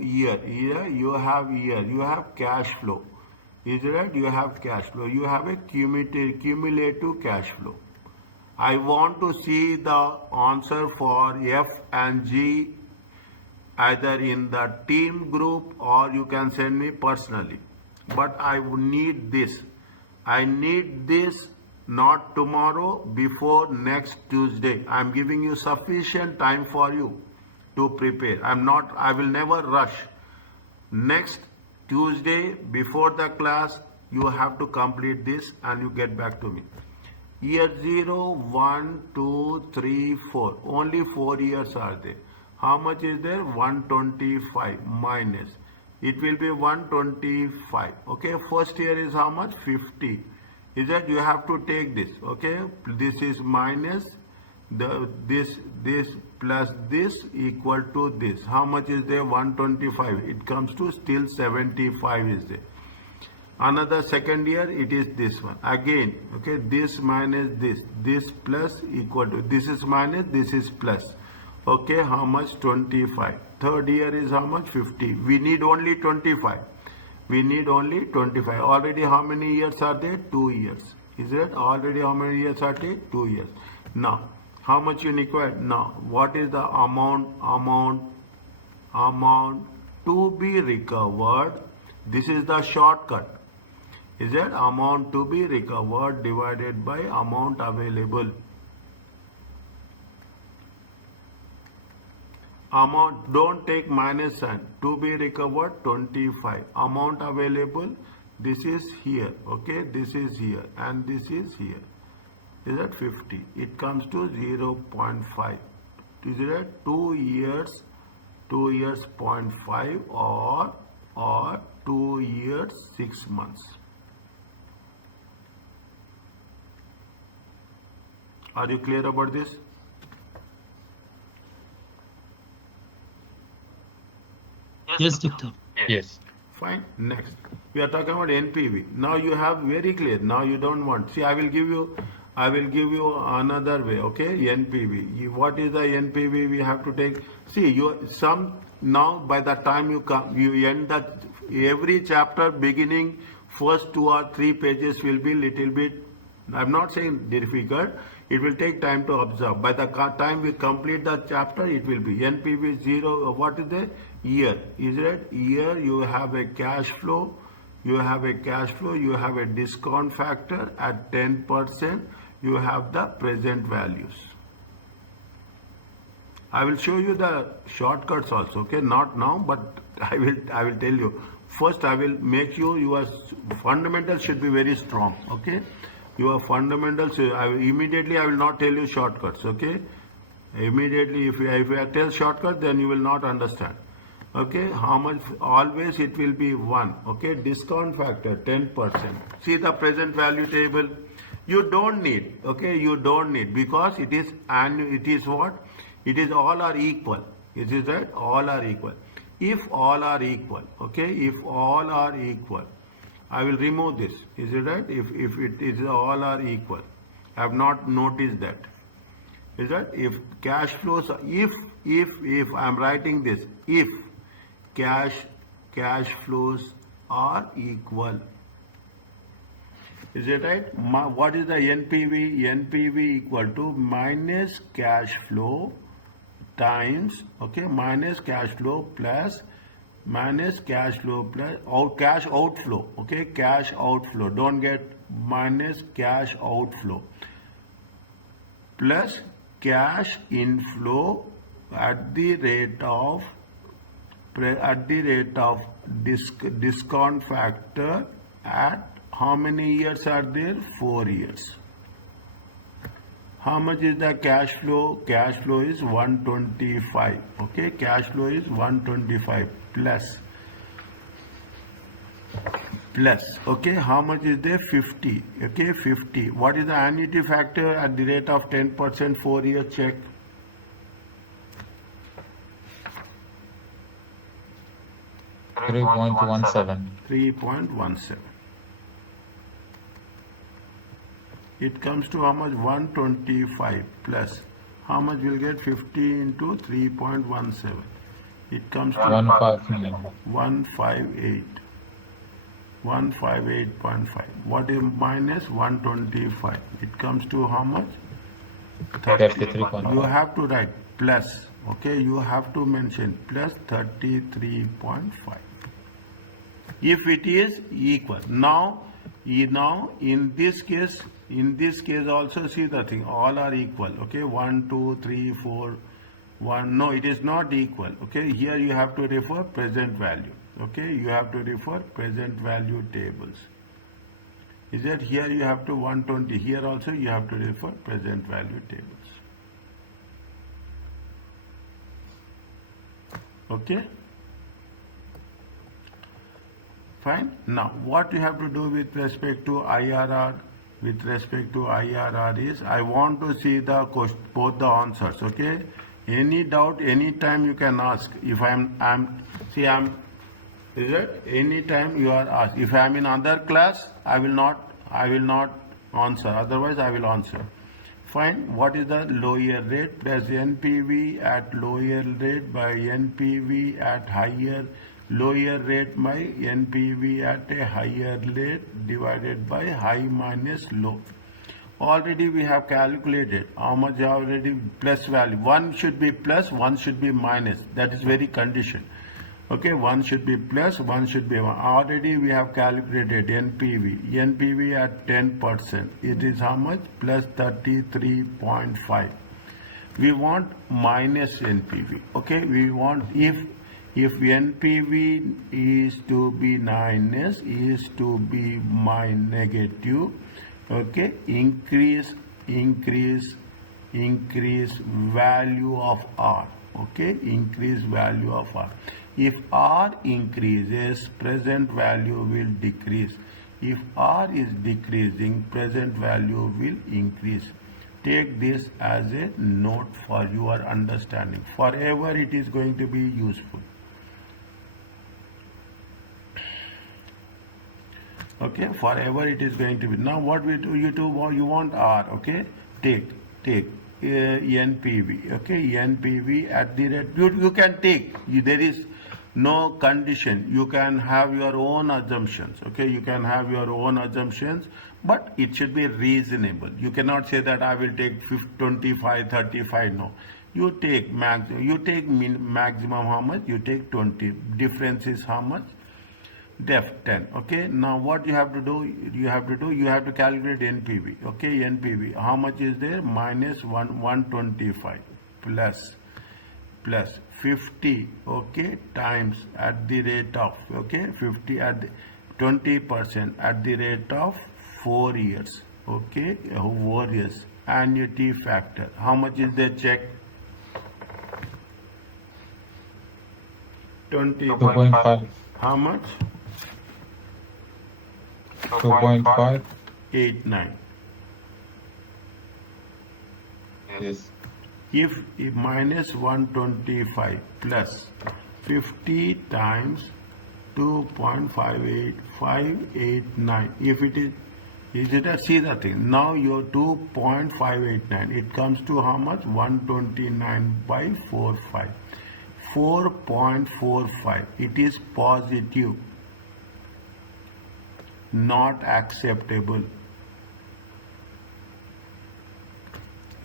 year, you have cash flow. Is it right? You have cash flow. You have a cumulative cash flow. I want to see the answer for F and G either in the team group or you can send me personally. But I would need this. I need this not tomorrow, before next Tuesday. I am giving you sufficient time for you to prepare. I will never rush. Next Tuesday before the class, you have to complete this and you get back to me. Year 0, 1, 2, 3, 4. Only 4 years are there. How much is there? 125 minus. It will be 125. Okay, first year is how much? 50. Is that you have to take this? Okay, this is minus this plus this equal to this. How much is there? 125. It comes to still 75 is there. Another second year, it is this one again. Okay, this minus this plus equal to this is minus, this is plus. Okay, how much? 25. Third year is how much? 50. We need only 25. We need only 25. Already how many years are there? 2 years. Is it? Already how many years are there? 2 years. Now, how much you require? Now, what is the amount to be recovered? This is the shortcut. Is it? Amount to be recovered divided by amount available. Amount, don't take minus sign. To be recovered 25. Amount available, this is here. Okay, this is here and this is here. Is that 50? It comes to 0.5. Is it 2 years? 2 years 0.5 or 2 years 6 months. Are you clear about this? Yes, doctor. Yes. Fine. Next, we are talking about NPV. Now you have very clear. Now you don't want. See, I will give you another way. Okay, NPV. What is the NPV we have to take? See, now by the time you end that every chapter beginning first 2 or 3 pages will be little bit. I'm not saying difficult. It will take time to observe. By the time we complete the chapter, it will be NPV 0. What is the year? Is it year? You have a cash flow. You have a cash flow. You have a discount factor at 10%. You have the present values. I will show you the shortcuts also. Okay, not now, but I will tell you. First, I will make your fundamentals should be very strong. Okay. Your fundamentals, I will not tell you shortcuts, okay? Immediately, if I tell shortcut, then you will not understand. Okay, how much? Always it will be 1, okay? Discount factor, 10%. See the present value table? You don't need, okay? You don't need, because it is what? It is all are equal. Is it right? All are equal. If all are equal, okay? If all are equal, I will remove this. Is it right? If it is all are equal. I have not noticed that. Is that if cash flows, if I am writing this, if cash flows are equal. Is it right? What is the NPV? NPV equal to minus cash flow times, okay, minus cash flow plus cash outflow, okay, cash outflow, don't get minus cash outflow, plus cash inflow at the rate of discount factor at how many years are there? 4 years. How much is the cash flow? Cash flow is 125. Okay, cash flow is 125 plus. Okay, how much is there? 50. Okay, 50. What is the annuity factor at the rate of 10%? 4 years check. $3.17. It comes to how much? 125 plus. How much will get? 50 into 3.17. It comes to 158. 158.5. What is minus 125? It comes to how much? 30. You have to write plus. Okay, you have to mention plus 33.5. If it is equal. Now in this case also, see the thing, all are equal. Okay, 1, 2, 3, 4, 1. No, it is not equal. Okay, here you have to refer present value. Okay, you have to refer present value tables. Is that here you have to 120. Here also you have to refer present value tables. Okay. Fine. Now, what you have to do with respect to IRR? With respect to IRR is, I want to see the both the answers. Okay. Any doubt, anytime you can ask. If is it? Anytime you are asked. If I am in other class, I will not answer. Otherwise, I will answer. Find what is the lower rate plus NPV at lower rate by NPV at lower rate by NPV at a higher rate divided by high minus low. Already we have calculated how much already plus value. One should be plus, one should be minus. That is very condition. Okay, one should be plus, one should be one. Already we have calculated NPV. NPV at 10%. It is how much? Plus 33.5. We want minus NPV. Okay, we want if NPV is to be minus, is to be my negative. Okay, increase value of R. Okay, increase value of R. If R increases, present value will decrease. If R is decreasing, present value will increase. Take this as a note for your understanding. Forever it is going to be useful. Okay, forever it is going to be. Now what we do, you want R, okay? Take NPV, okay? NPV at the rate, you can take, there is no condition. You can have your own assumptions, okay? You can have your own assumptions, but it should be reasonable. You cannot say that I will take 25, 35, no. You take maximum how much? You take 20. Difference is how much? Def 10. Okay, now what you have to do? You have to calculate NPV. Okay, NPV. How much is there? Minus 125 plus 50. Okay, times at the rate of 50 at 20% at the rate of 4 years. Okay, 4 years. Annuity factor. How much is the check? 2.5. How much? 2.589. Yes. If minus 125 plus 50 times 2.58589, if it is it a, see the thing, now your 2.589, it comes to how much? 129 by 45. 4.45, it is positive, not acceptable.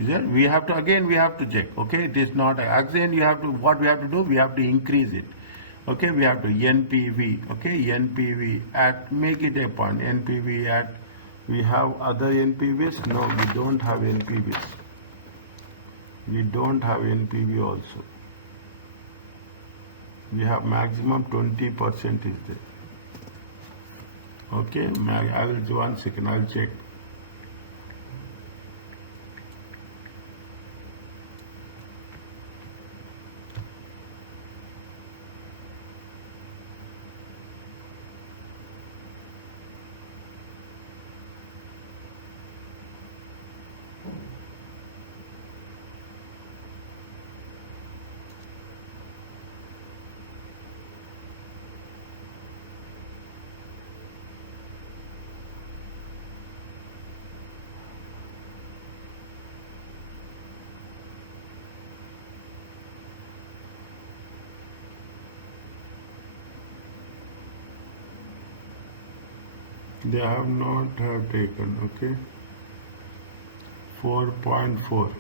Is it? We have to check. Okay, it is not again. What we have to do? We have to increase it. Okay, we have to NPV. Okay, NPV at, make it a point. NPV at, we have other NPVs. No, we don't have NPVs. We don't have NPV also. We have maximum 20% is there. Okay, I will do 1 second. I will check. They have not have taken, okay. 4.4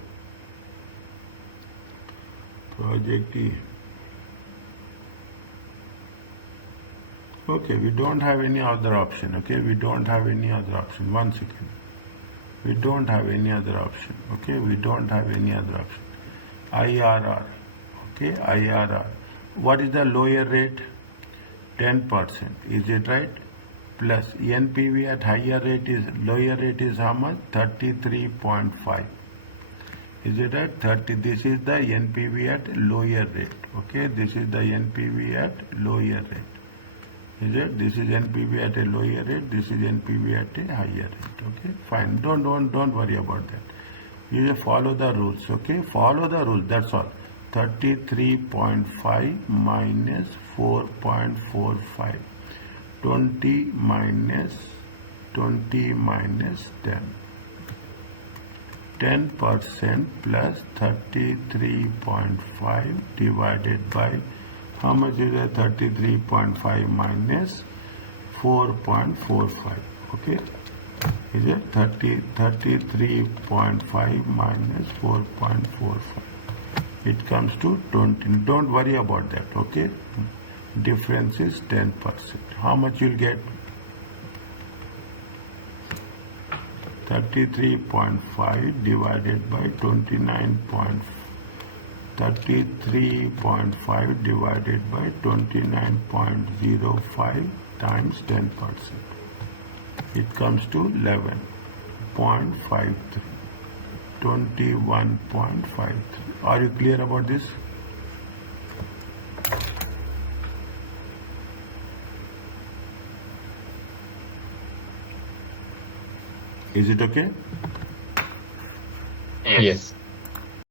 project E. Okay, we don't have any other option. Okay, we don't have any other option. 1 second. We don't have any other option. Okay, we don't have any other option. IRR. Okay, IRR. What is the lower rate? 10%. Is it right? Plus NPV at higher rate is, lower rate is how much? 33.5. Is it right? 30. This is the NPV at lower rate. Okay, this is the NPV at lower rate. Is it? This is NPV at a lower rate. This is NPV at a higher rate. Okay, fine. Don't worry about that. You just follow the rules. Okay, follow the rules. That's all. 33.5 minus 4.45. 20 minus 10. 10% plus 33.5 divided by, how much is it? 33.5 minus 4.45. Okay, is it 33.5 minus 4.45? It comes to 20. Don't worry about that. Okay, difference is 10%. How much you'll get? 33.5 divided by 33.5 divided by 29.05 times 10%. It comes to 11.53. 21.53. Are you clear about this? Is it okay? Yes.